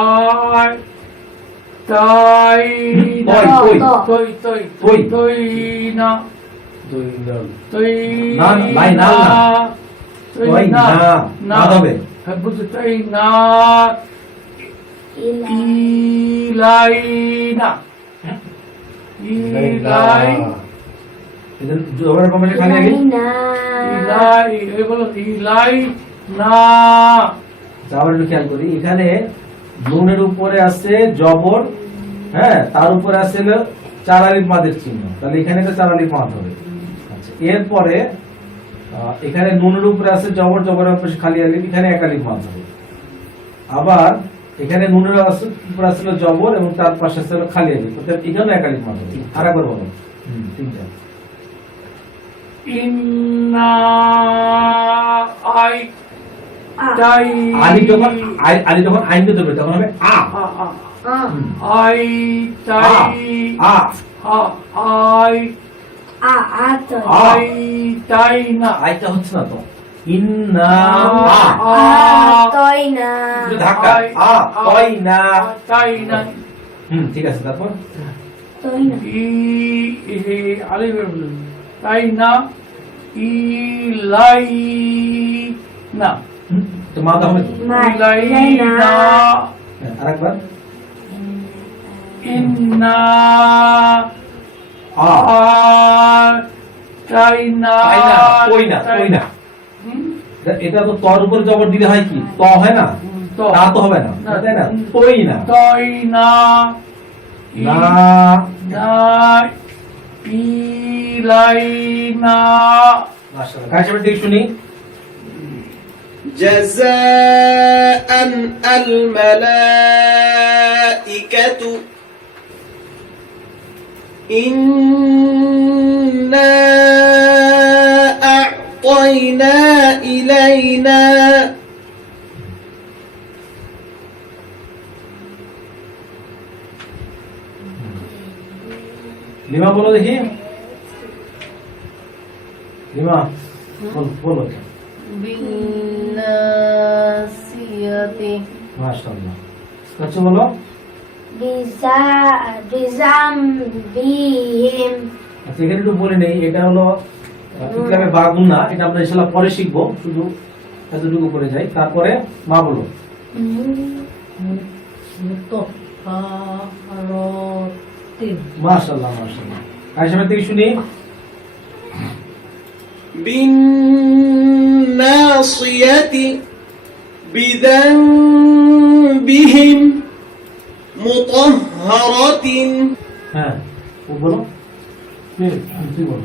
আ'তাইনা তৈনা না লাই না না না হবে। বুঝতে তৈনা ইলাইনা ইলাই এদের জবরের কমে খালি আলিফ। না ইলাই এই বলো ইলাই না আচ্ছা, আবার একটু খেয়াল করি, এখানে নুনের উপরে আছে জবর, হ্যাঁ, তার উপরে আছে হলো 4 আলিফ মাদের চিহ্ন, তাহলে এখানে তো 4 আলিফ মাদ হবে। আচ্ছা, এরপরে এখানে নুনের উপরে আছে জবর, জবরের উপরে খালি আলিফ, এখানে 1 আলিফ মাদ হবে। আবার এখানে নুনের উপরে আছে হলো জবর এবং তার পাশে আছে হলো খালি আলিফ, অর্থাৎ এখানে 1 আলিফ মাদ হবে। আরেকবার বলো। তিনটা। ইন্না আই তাই আলিফ যখন আইনকে ধরবে তখন হবে আ। আই তাই আ আই তো আই তাই না আইটা হচ্ছে না তো, ইন্না আ তই না একটু ধাক্কা, আ তই না। তাই না ঠিক আছে, তারপর তই না আলিফের বলুন তাই না ইলাই না তো মাথা হবে কি? ইলাই না আরেকবার ইন্না আ তাই না তাই না, কই না, কই না। এটা তো তর উপর জবর দিলে হয় কি, ত হয় না, তো তা তো হবে না, তাই না, কই না। তাই না না না ইলাই না মাশাআল্লাহ, কার সাথে ঠিক শুনি। جزاء الملائكة إنا أعطينا إلينا লিমা বলো দেখি, লিমা বলো। বিন্নাসিয়াতি মাশাআল্লাহ, আচ্ছা বলো। বিজাম বিহিম আচ্ছা, এখানে একটু বলে নেই, এটা হলো ইকরামে বাগুন না, এটা আমরা ইনশাআল্লাহ পরে শিখবো, শুধু এতটুকু করে যাই। তারপরে মা বলো। মুতাহহারাতিন মাশাআল্লাহ মাশাআল্লাহ, কার সাথে থেকে শুনি। بالناصية بذنبهم مطهرة হ্যাঁ, ও বলো। তুই বলো।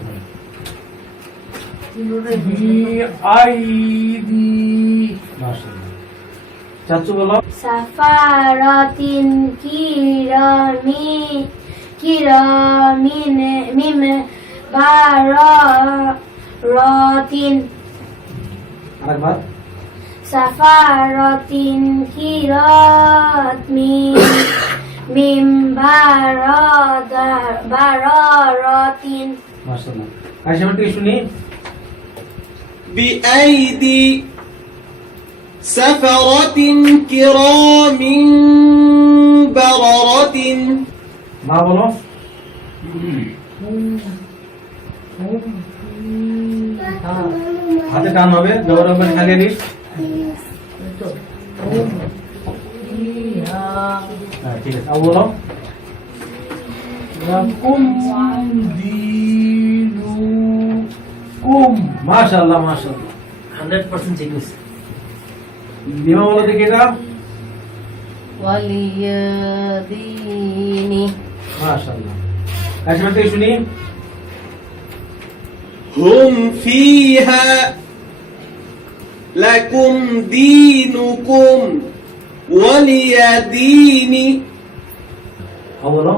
বিআইদি মাশাআল্লাহ, চাচু বলো। সাফারাতিন কিরামিন মিম বারারাতিন আরেকবার। সাফারাতিন মিম বারারাতিন মাশাআল্লাহ, কার সাথে থেকে শুনি। بأيدي سفرة كرام بررة মা বলো। হাতে টান হবে, জবর হবে খালি আলিফ। হ্যাঁ, ঠিক আছে, আও বলো। লাকুম দীনুকুম মাশাআল্লাহ মাশাআল্লাহ, 100% ঠিক আছে। লিমা বলো দেখি এটা। ওয়ালিয়াদিনি মাশাআল্লাহ, কার সাথে থেকে শুনি। هم فيها لكم دينكم ولي دين আও বলো।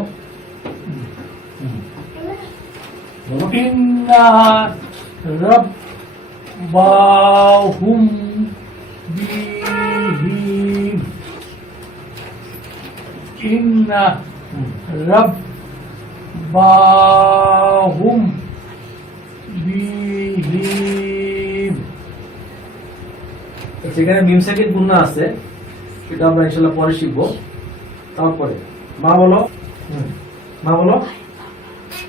বলো। ইন্না রাব্বাহুম বিহিম ইন্না রাব্বাহুম বিহিম সেখানে মিম সাকিন গুণা আছে, সেটা আমরা ইনশাআল্লাহ পরে শিখবো। তারপরে মা বলো। মা বলো।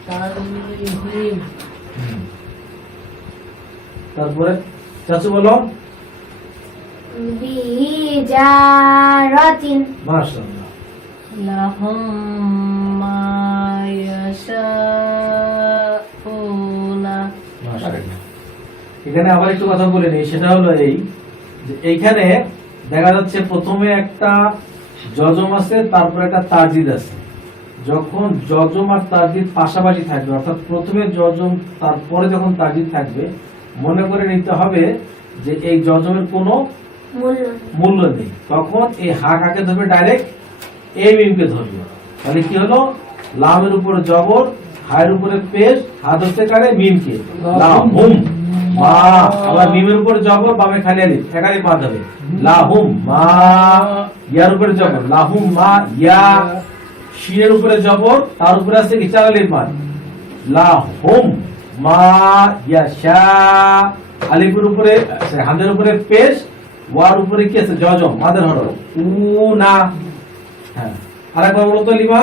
তালিহিম তারপরে চাচু বলো। বিজারাতিন মাশাআল্লাহ, লাহুম মা ইয়াশাউনা এখানে আবার একটু কথা বলে নিই, সেটা হলো এই যে এইখানে দেখা যাচ্ছে প্রথমে একটা যজম আছে, তারপর একটা তারজিদ আছে। যখন যজম আর তারজিদ পাশাপাশি থাকবে, অর্থাৎ প্রথমে যজম তারপরে যখন তারজিদ থাকবে, মনে করে নিতে হবে যে এই যজমের কোনো মূল্য মূল্য নেই। তখন এই হা কাকে ধরবে? ডাইরেক্ট এ মিমকে ধরবে। তাহলে কি হলো? লামের উপরে জবর, হায়ের উপরে পেশ, হা ধরতে কারে মিমকে, লাহুম মা। আবার মিমের উপরে জবর, বামে খালি আলিফ, একালি বাদ হবে, লাহুম মা। ইয়ার উপরে জবর, লাহুম মা ইয়া। শিনের উপরে জবর, তার উপরে আছে কি চার আলিফ মাদ, লাহুম মা ইয়াশা। আলিফের উপরে হামজার উপরে পেশ, ওয়ার উপরে কি আছে? জজম, মাদের হরফ, উনা। হ্যাঁ, আরেকবার বলো তো লিমা।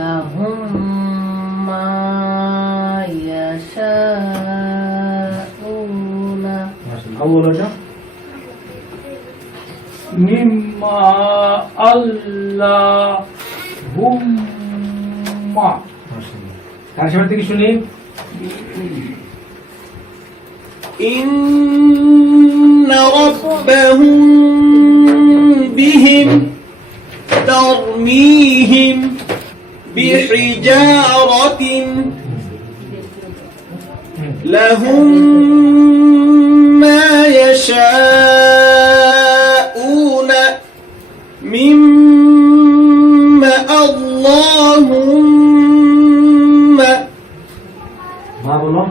লাহুম মা ইয়াশাউনা। আবু বলো এটা। মিম্মা আল্লাহুম্মা। কার সাথে থেকে শুনি? إن ربهم بهم ترميهم بحجارة لهم ما يشاءون مما اللهم মা বলো।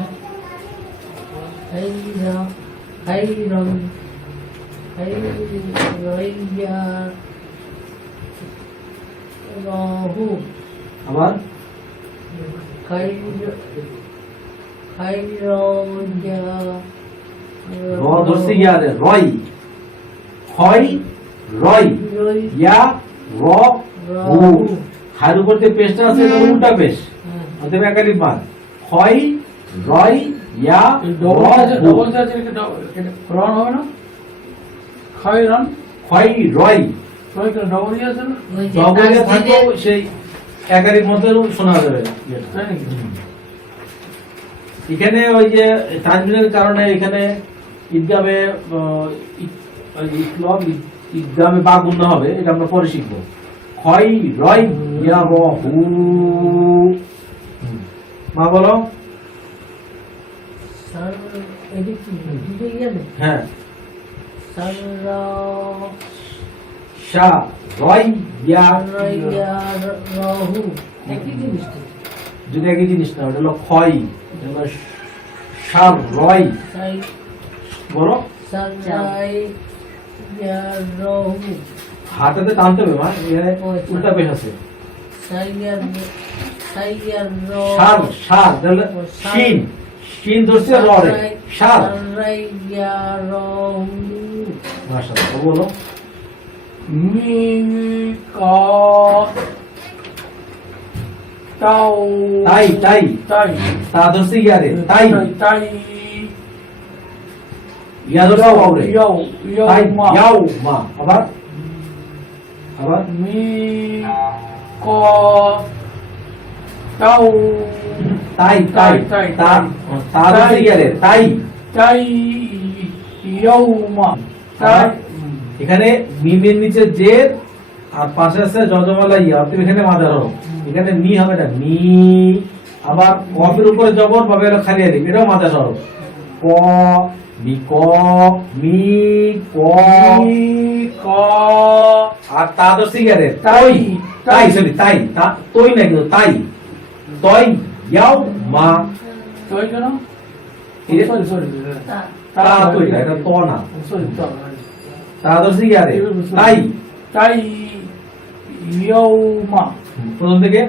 খাইরান রাহু। আবার র ধরছে ইয়া রে, রয়, খয় রয়, ইয়া র হু। হার উপর যে পেশটা আছে এটা উল্টা পেশ, অতএব একালি বাদ, খয় রয় ইয়া ডবল আছে, র হু। ডবল আছে, এটা রান হবে না? খাই রান, খয় রয় ডবল আছে না? জবরে থাকলেও সেই একারির মধ্যে শোনা যাবে না। তাই নাকি? এখানে ওই যে তানজিলের কারণে এখানে ঈদগামে ঈদগামে বা গুণা হবে, এটা আমরা পরে শিখবো। খয় রয় ইয়া র হু। মা বলো। হ্যাঁ, শা রয় ইয়া, রাহু একই জিনিস তো। যদি একই জিনিস না, ওটা হলো খয়, এটা হলো সার রয়। বলো। হাতাতে টানতে হবে মা, এখানে উল্টা পেশ আছে। সার সার তাহলে শিন, শিন ধরছে র রে, সার। মাশাআল্লাহ, বলো। তাই তাই তা ধরছে ইয়া রে, তাই ইয়া ধরছে ওয়াও রে, তাই ইয়াও মা। আবার আবার তাই তাই তা তা ধরছে ইয়া রে, তাই। এখানে মিমের নিচে জের আর পাশে আছে যজমালা ইয়া, অর্থাৎ এখানে মাদার হরফ, এখানে মি হবে না, মি। আবার কফের উপরে জবর, বাবে হলো খালি আলিফ, এটাও মাদার হরফ, ক মি ক মি ক। আর তা ধরছে ইয়া রে, তাই তাই সরি তাই তা তই না কিন্তু তাই, তই ইয়াও মা। কেন? তা তই না, এটা তো না, তা ধরছে ইয়া রে, তাই ইয়াউমা। প্রথম থেকে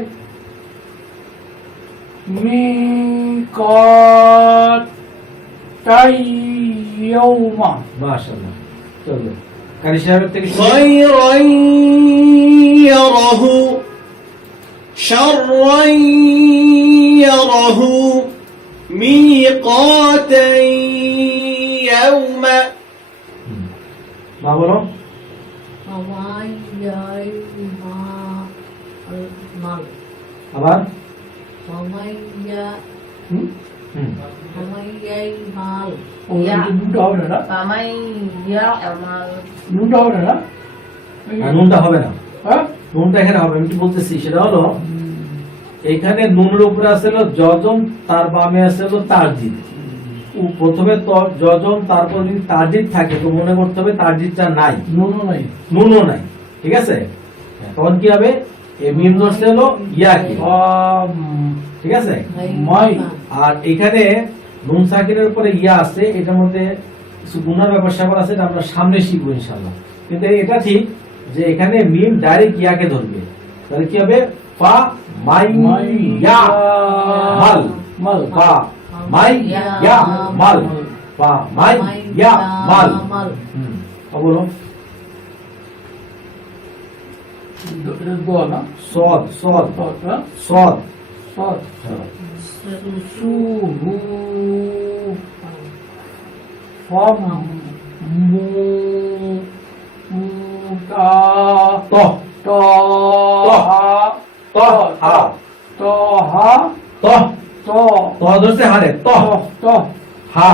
মিকাতাই ইয়াউমা। মাশাআল্লাহ। চলো কারি সাহেবের থেকে خيرا يره شرا يره ميقاتا يوما মা বলো। মাল আবার মামাইয়া হুম। আমাইয়াই মাল ও নুনটা হবে না না আমাইয়া আমাল নুনটা হবে না আর নুনটা হবে না, হ্যাঁ নুনটা এখানে হবে। আমি কি বলতেছি সেটা হলো, এখানে নুনের উপরে আছে হলো যজম, তার বামে আছে হলো তারজিদ। প্রথমে যজম, তারপর যদি তারজিদ থাকে তো মনে করতে হবে তারজিদটা নাই, নুনও নাই। নুনও নাই, ঠিক আছে? তখন কি হবে, এই মিম ধরছে হলো ইয়াকে, ঠিক আছে? মাই আর এখানে নুন সাকিনের উপরে ইয়া আছে, এটার মধ্যে কিছু গুনার ব্যাপার স্যাপার আছে, এটা আমরা সামনে শিখবো ইনশাআল্লাহ। কিন্তু এটা ঠিক যে এখানে মিম ডাইরেক্ট ইয়াকে ধরবে, তাহলে কি হবে, ফা মাই ইয়া মাল, মাল ফা মাই ইয়া মাল, ফা মাই ইয়া মাল। বলো এটা দোয়া না সদ সদ হ্যাঁ সদ। সৎ সুহু ফম মু তা ত ত হা ত হা ত হা ত ত ত ধরছে হারে, ত ত হা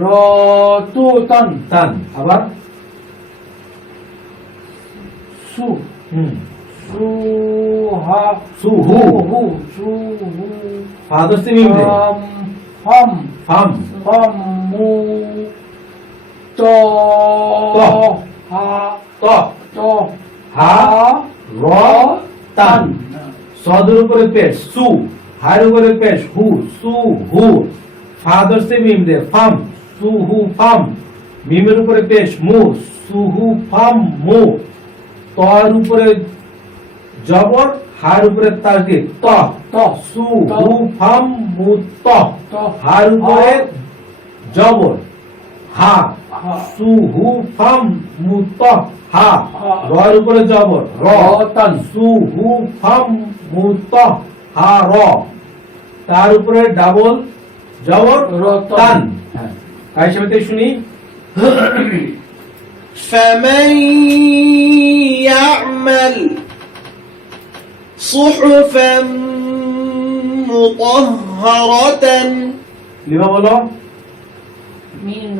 র তু তান তান, আবার সু হুম সু হা সুহু, হু সু হু ফা ধরছে মিম রে, ফম ফাম ফম মু ত হা ত ত হা র তান। সদের উপরে পেশ সু, হার উপরে পেশ হু, সু হু। ফা ধরছে মিম রে, ফাম সু হু ফাম। মিমের উপরে পেশ মু, সু হু ফাম মু। তর উপরে জবর, হার উপরে তাসদীদ ত, ত সু হু ফাম মু ত। ত হার উপরে জবর হা, হা সু হু ফাম মু ত হা। হা। রর উপরে জবর র, তান সু হু ফাম মু ত হা র। তার উপরে ডাবল জবর র তান। তান হ্যাঁ, কার সাথে শুনি, فمن يعمل صحفا مطهرة লিমা বলো, মিন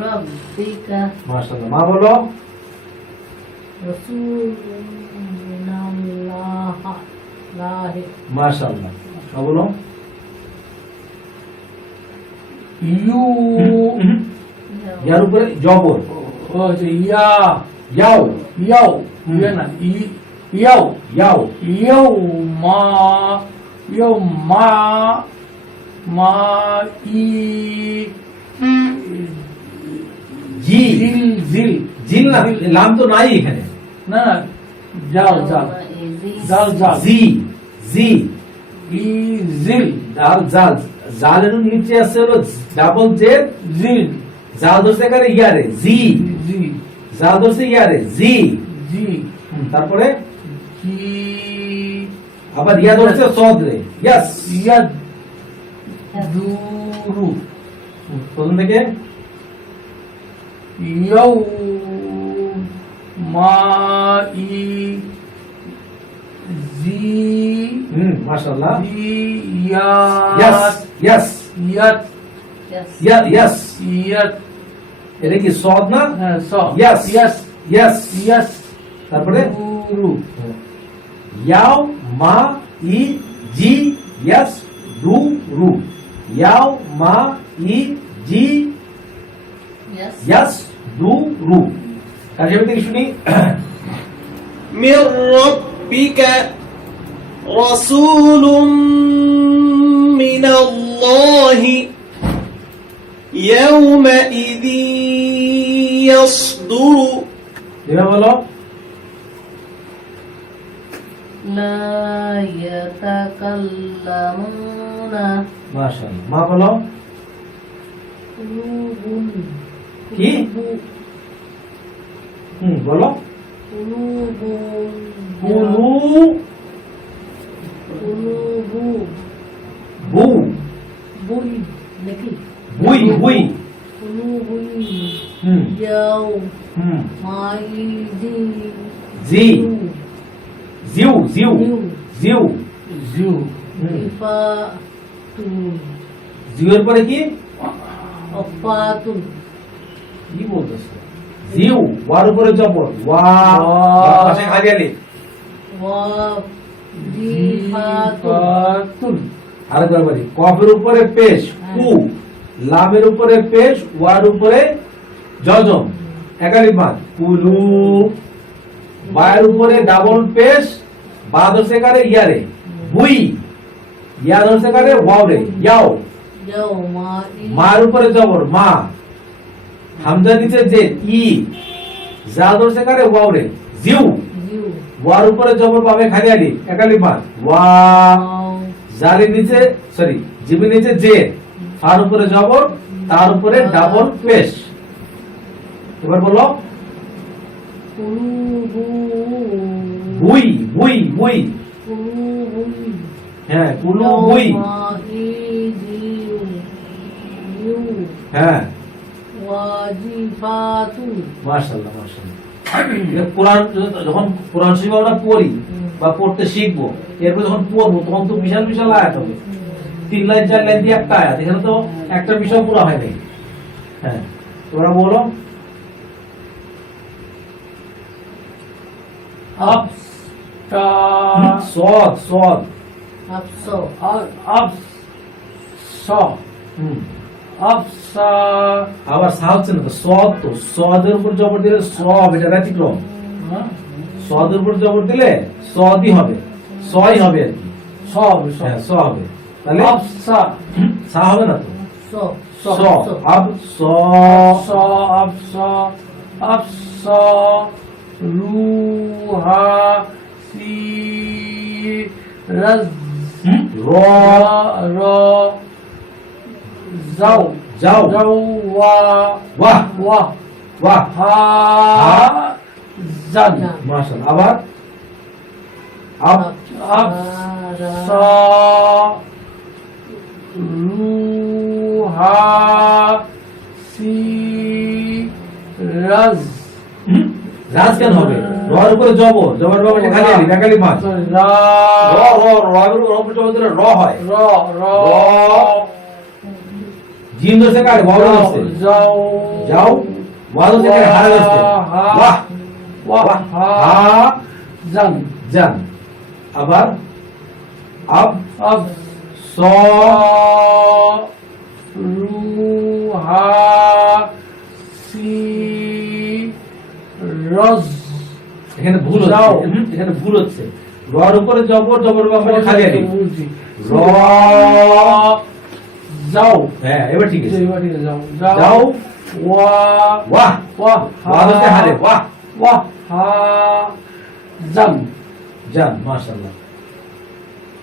রাব্বিকা মাশাআল্লাহ। মা বলো, রাসূলুন মিনাল্লাহ লাহি মাশাআল্লাহ। মা বলো, ইউ ইয়ার উপরে জবর ও যে ইয়া ইয়াও, ইয়াও ইয়া না ইয়াও ইয়াও ইয়াও মা মা ই জি, জিল জিল জিল না, লাম তো নাই এখানে। না জাল জাল জাল জাল জি জি, ই জিল আর জাল, জালের নিচে আছে হলো ডাবল জেড, জিল জাল ধরছে এখানে ইয়ারে জি, জি জাল ধরছে ইয়ারে জি। জি তারপরে জি আবার ইয়া ধরছে সদ রে, ইয়াস। ইয়াদ দুরু প্রথম থেকে ইয়াও মা ই জি মাশাআল্লাহ, জি ইয়াস ইয়াস ইয়াদ ইয়া ইয়াস। ইয়াদ এটা কি সদ না? হ্যাঁ স ইয়াস ইয়াস ইয়াস। ইয়াস তারপরে দুরু ইয়াও মা ই জি ইয়াস রু রু। ইয়াও মা ই জি ইয়াস রু রু। কার সাথে থেকে শুনি, من ربك رسول من الله يومئذ يصدر দিবা বলো, লা ইয়াতাকাল্লামুনা মাশাআল্লাহ। মা বলো, কুলুবুন কি? বলো, কুলুবুন কুলু কুলুবু বু, বুই নাকি বুই বুই। কুলুবুন হুম ইয়াও হুম, মাইদি জি জিউ জিউ ইউ জিউ। জিউ হুম, ইফা তু জিউর পরে কি অপাতুন কি বলতেছে? জিউ ওয়ার উপরে জবর ওয়া পাশে খালি আলিফ জিফাতুন আরেকবার বলি কফের উপরে পেশ কু লামের উপরে পেশ ওয়ার উপরে জজম একালিফ মাদ কুলু বায়ের উপরে ডাবল পেশ বা ধরছে কারে ইয়ারে বুই ইয়া ধরছে কারে ওয়াও রে ইয়াও মার উপরে জবর মা হামজা নিচে যে ই যা ধরছে কারে ওয়াও রে জিউ ওয়ার উপরে জবর পাবে খালি আলিফ একালিফ মাদ ওয়া জালের নিচে সরি জিমের নিচে যে ফার উপরে জবর তার উপরে ডাবল পেশ এবার বলো বুই বুই বুই হ্যাঁ কুলু বুই হ্যাঁ মাশাআল্লাহ মাশাআল্লাহ কোরআন যখন কোরআন শরীফ আমরা পড়ি বা পড়তে শিখবো এরপর যখন পড়বো তখন তো বিশাল বিশাল আয়াত হবে 3 লাইন 4 লাইন দিয়ে একটা আয়াত এখানে তো একটা বিষয় পুরো হয় নাই হ্যাঁ তোমরা বলো আফসা সদ সদ আফসা আফসা আবার সা হচ্ছে না তো সদ তো সদের উপর জবর দিলে সব এটা ব্যতিক্রম সদের উপর জবর দিলে সদই হবে সই হবে আর কি সব হ্যাঁ স হবে তাহলে আফসা সা হবে না তো স আব স আফসা আফসা রুহা সি রাজ র র যাও যাও যাও ওয়া ওয়াহ ওয়া ওয়াহ হা জান মাশাআল্লাহ আবার আব আফসা রুহা সি রাজ রাজ কেন হবে রর উপরে জবর জবর বাবা খালি আলিফ একালি মাছ রা র র র এর উপরে জবর দিলে র হয় র র জিম দোসে কাটে ওয়াও দোসে যাও যাও ওয়াও দোসে কাটে হারা দোসে ওয়াহ ওয়া হা জান জান আবার আব আব স রুহা সি রজ এখানে ভুল যাও। হচ্ছে এখানে ভুল হচ্ছে রর উপরে জবর জবর বাবা খালি আলিফ র যাও হ্যাঁ এবার ঠিক আছে এবার ঠিক আছে যাও যাও ওয়া ওয়াহ ওয়া ওয়াও দোসে হারে ওয়াহ ওয়া হা জান জান মাশাআল্লাহ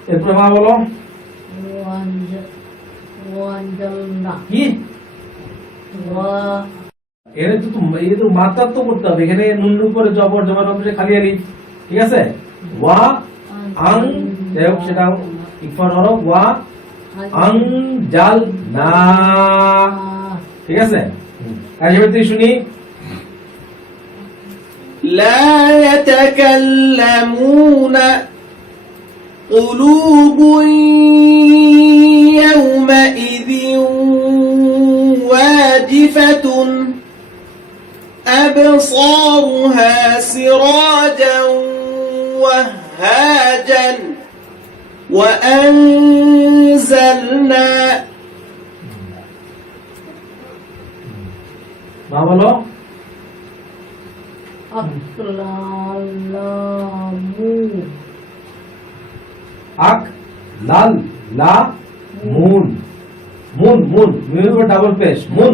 এরপর মা বলো ওয়ানজালনা কি ওয়া এখানে তো এই তো মাত্রা তো করতে হবে এখানে নুন উপরে জবর জবর উপরে খালি আলিফ ঠিক আছে ওয়া আং যাই হোক সেটা ইকফার হরফ ওয়া আং জাল না ঠিক আছে কাজে তুই শুনি لا يتكلمون قلوب يومئذ واجفة أبصارها سراجا وهاجا وأنزلنا মা বলো আকলালামু আক লাল লা মুন মুন মুন মুনের উপর ডাবল পেশ মুন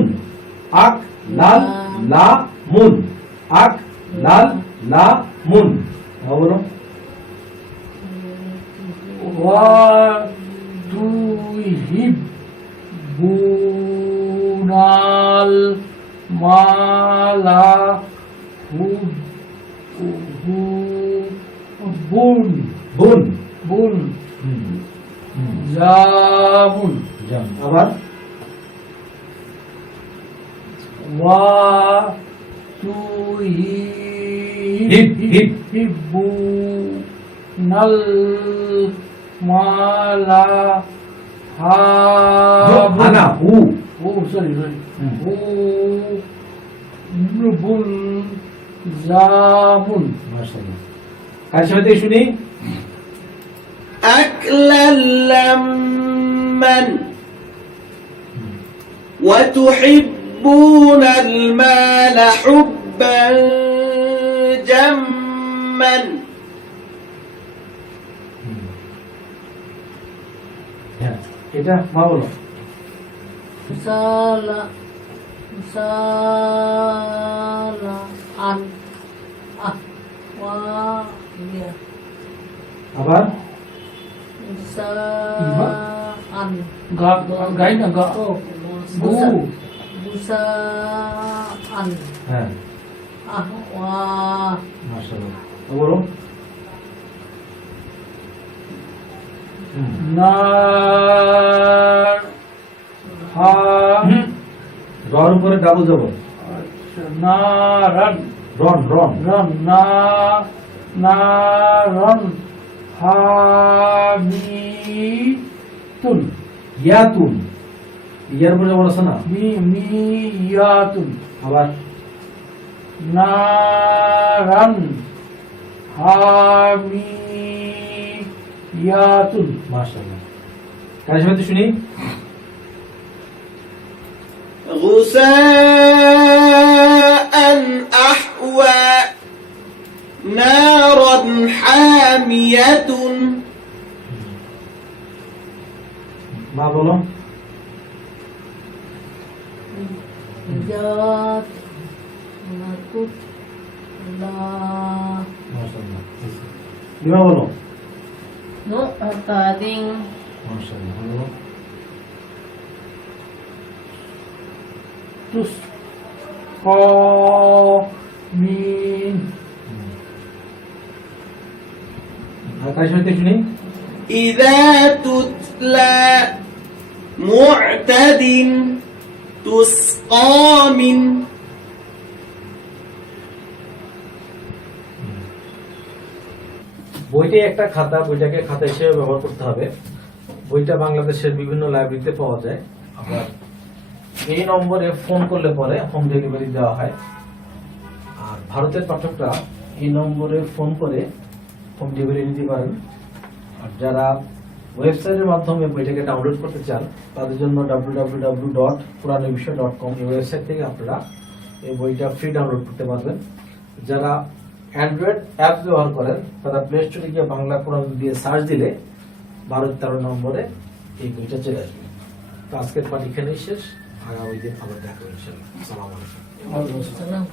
আক লাল লা মুন আক লাল লা মুন মা বলো ওয়া তুহিবুনাল মালা বুন বুন বুন জামুন জাম আবার ওয়া হিব হিব তুহিবুনাল মালা হানা হু সরি হুম। বুল জামুন মাশাআল্লাহ কার সাথে শুনি أكلا لما وتحبون المال حبا جما হ্যাঁ এটা মা বলো Sala. Sala. An. Ah. Wa. Ya. আবার Sa. An. গাই না গা Oh. গু Busa. An. হ্যাঁ Ah. Wa. মাশাআল্লাহ বলো নার হা রর উপরে ডাবল যাব নারান রন রন রন নারন হামিতুন ইয়াতুন ইয়ার উপরে ডাবল আছে না মিয়াতুন আবার নারান হামিয়াতুন মাশাআল্লাহ কার সাথে শুনি غثاء أحوى نارا حامية মা বলো Jat. Nakut. La. মাশাআল্লাহ লিমা বলো No. Tading. মাশাআল্লাহ বলো তুস ক মিন আর কার সাথে শুনি إذا تتلى معتد تسقى من বইটা একটা খাতা বইটাকে খাতা হিসেবে ব্যবহার করতে হবে বইটা বাংলাদেশের বিভিন্ন লাইব্রেরিতে পাওয়া যায় আবার এই নম্বরে ফোন করলে পরে হোম ডেলিভারি দেওয়া হয় আর ভারতের পাঠকরা এই নম্বরে ফোন করে হোম ডেলিভারি নিতে পারেন আর যারা ওয়েবসাইটের মাধ্যমে বইটাকে ডাউনলোড করতে চান তাদের জন্য www.quranebishoy.com এই ওয়েবসাইট থেকে আপনারা এই বইটা ফ্রি ডাউনলোড করতে পারবেন যারা অ্যান্ড্রয়েড অ্যাপ ব্যবহার করেন তারা প্লে স্টোরে গিয়ে বাংলা কোরআন দিয়ে সার্চ দিলে 12-13 নম্বরে এই বইটা চলে আসবে তো আজকের পাঠ এখানেই শেষ আগামী দিন আবার দেখা হবে ইনশাআল্লাহ আসসালামু আলাইকুম আল্লাহ Salam.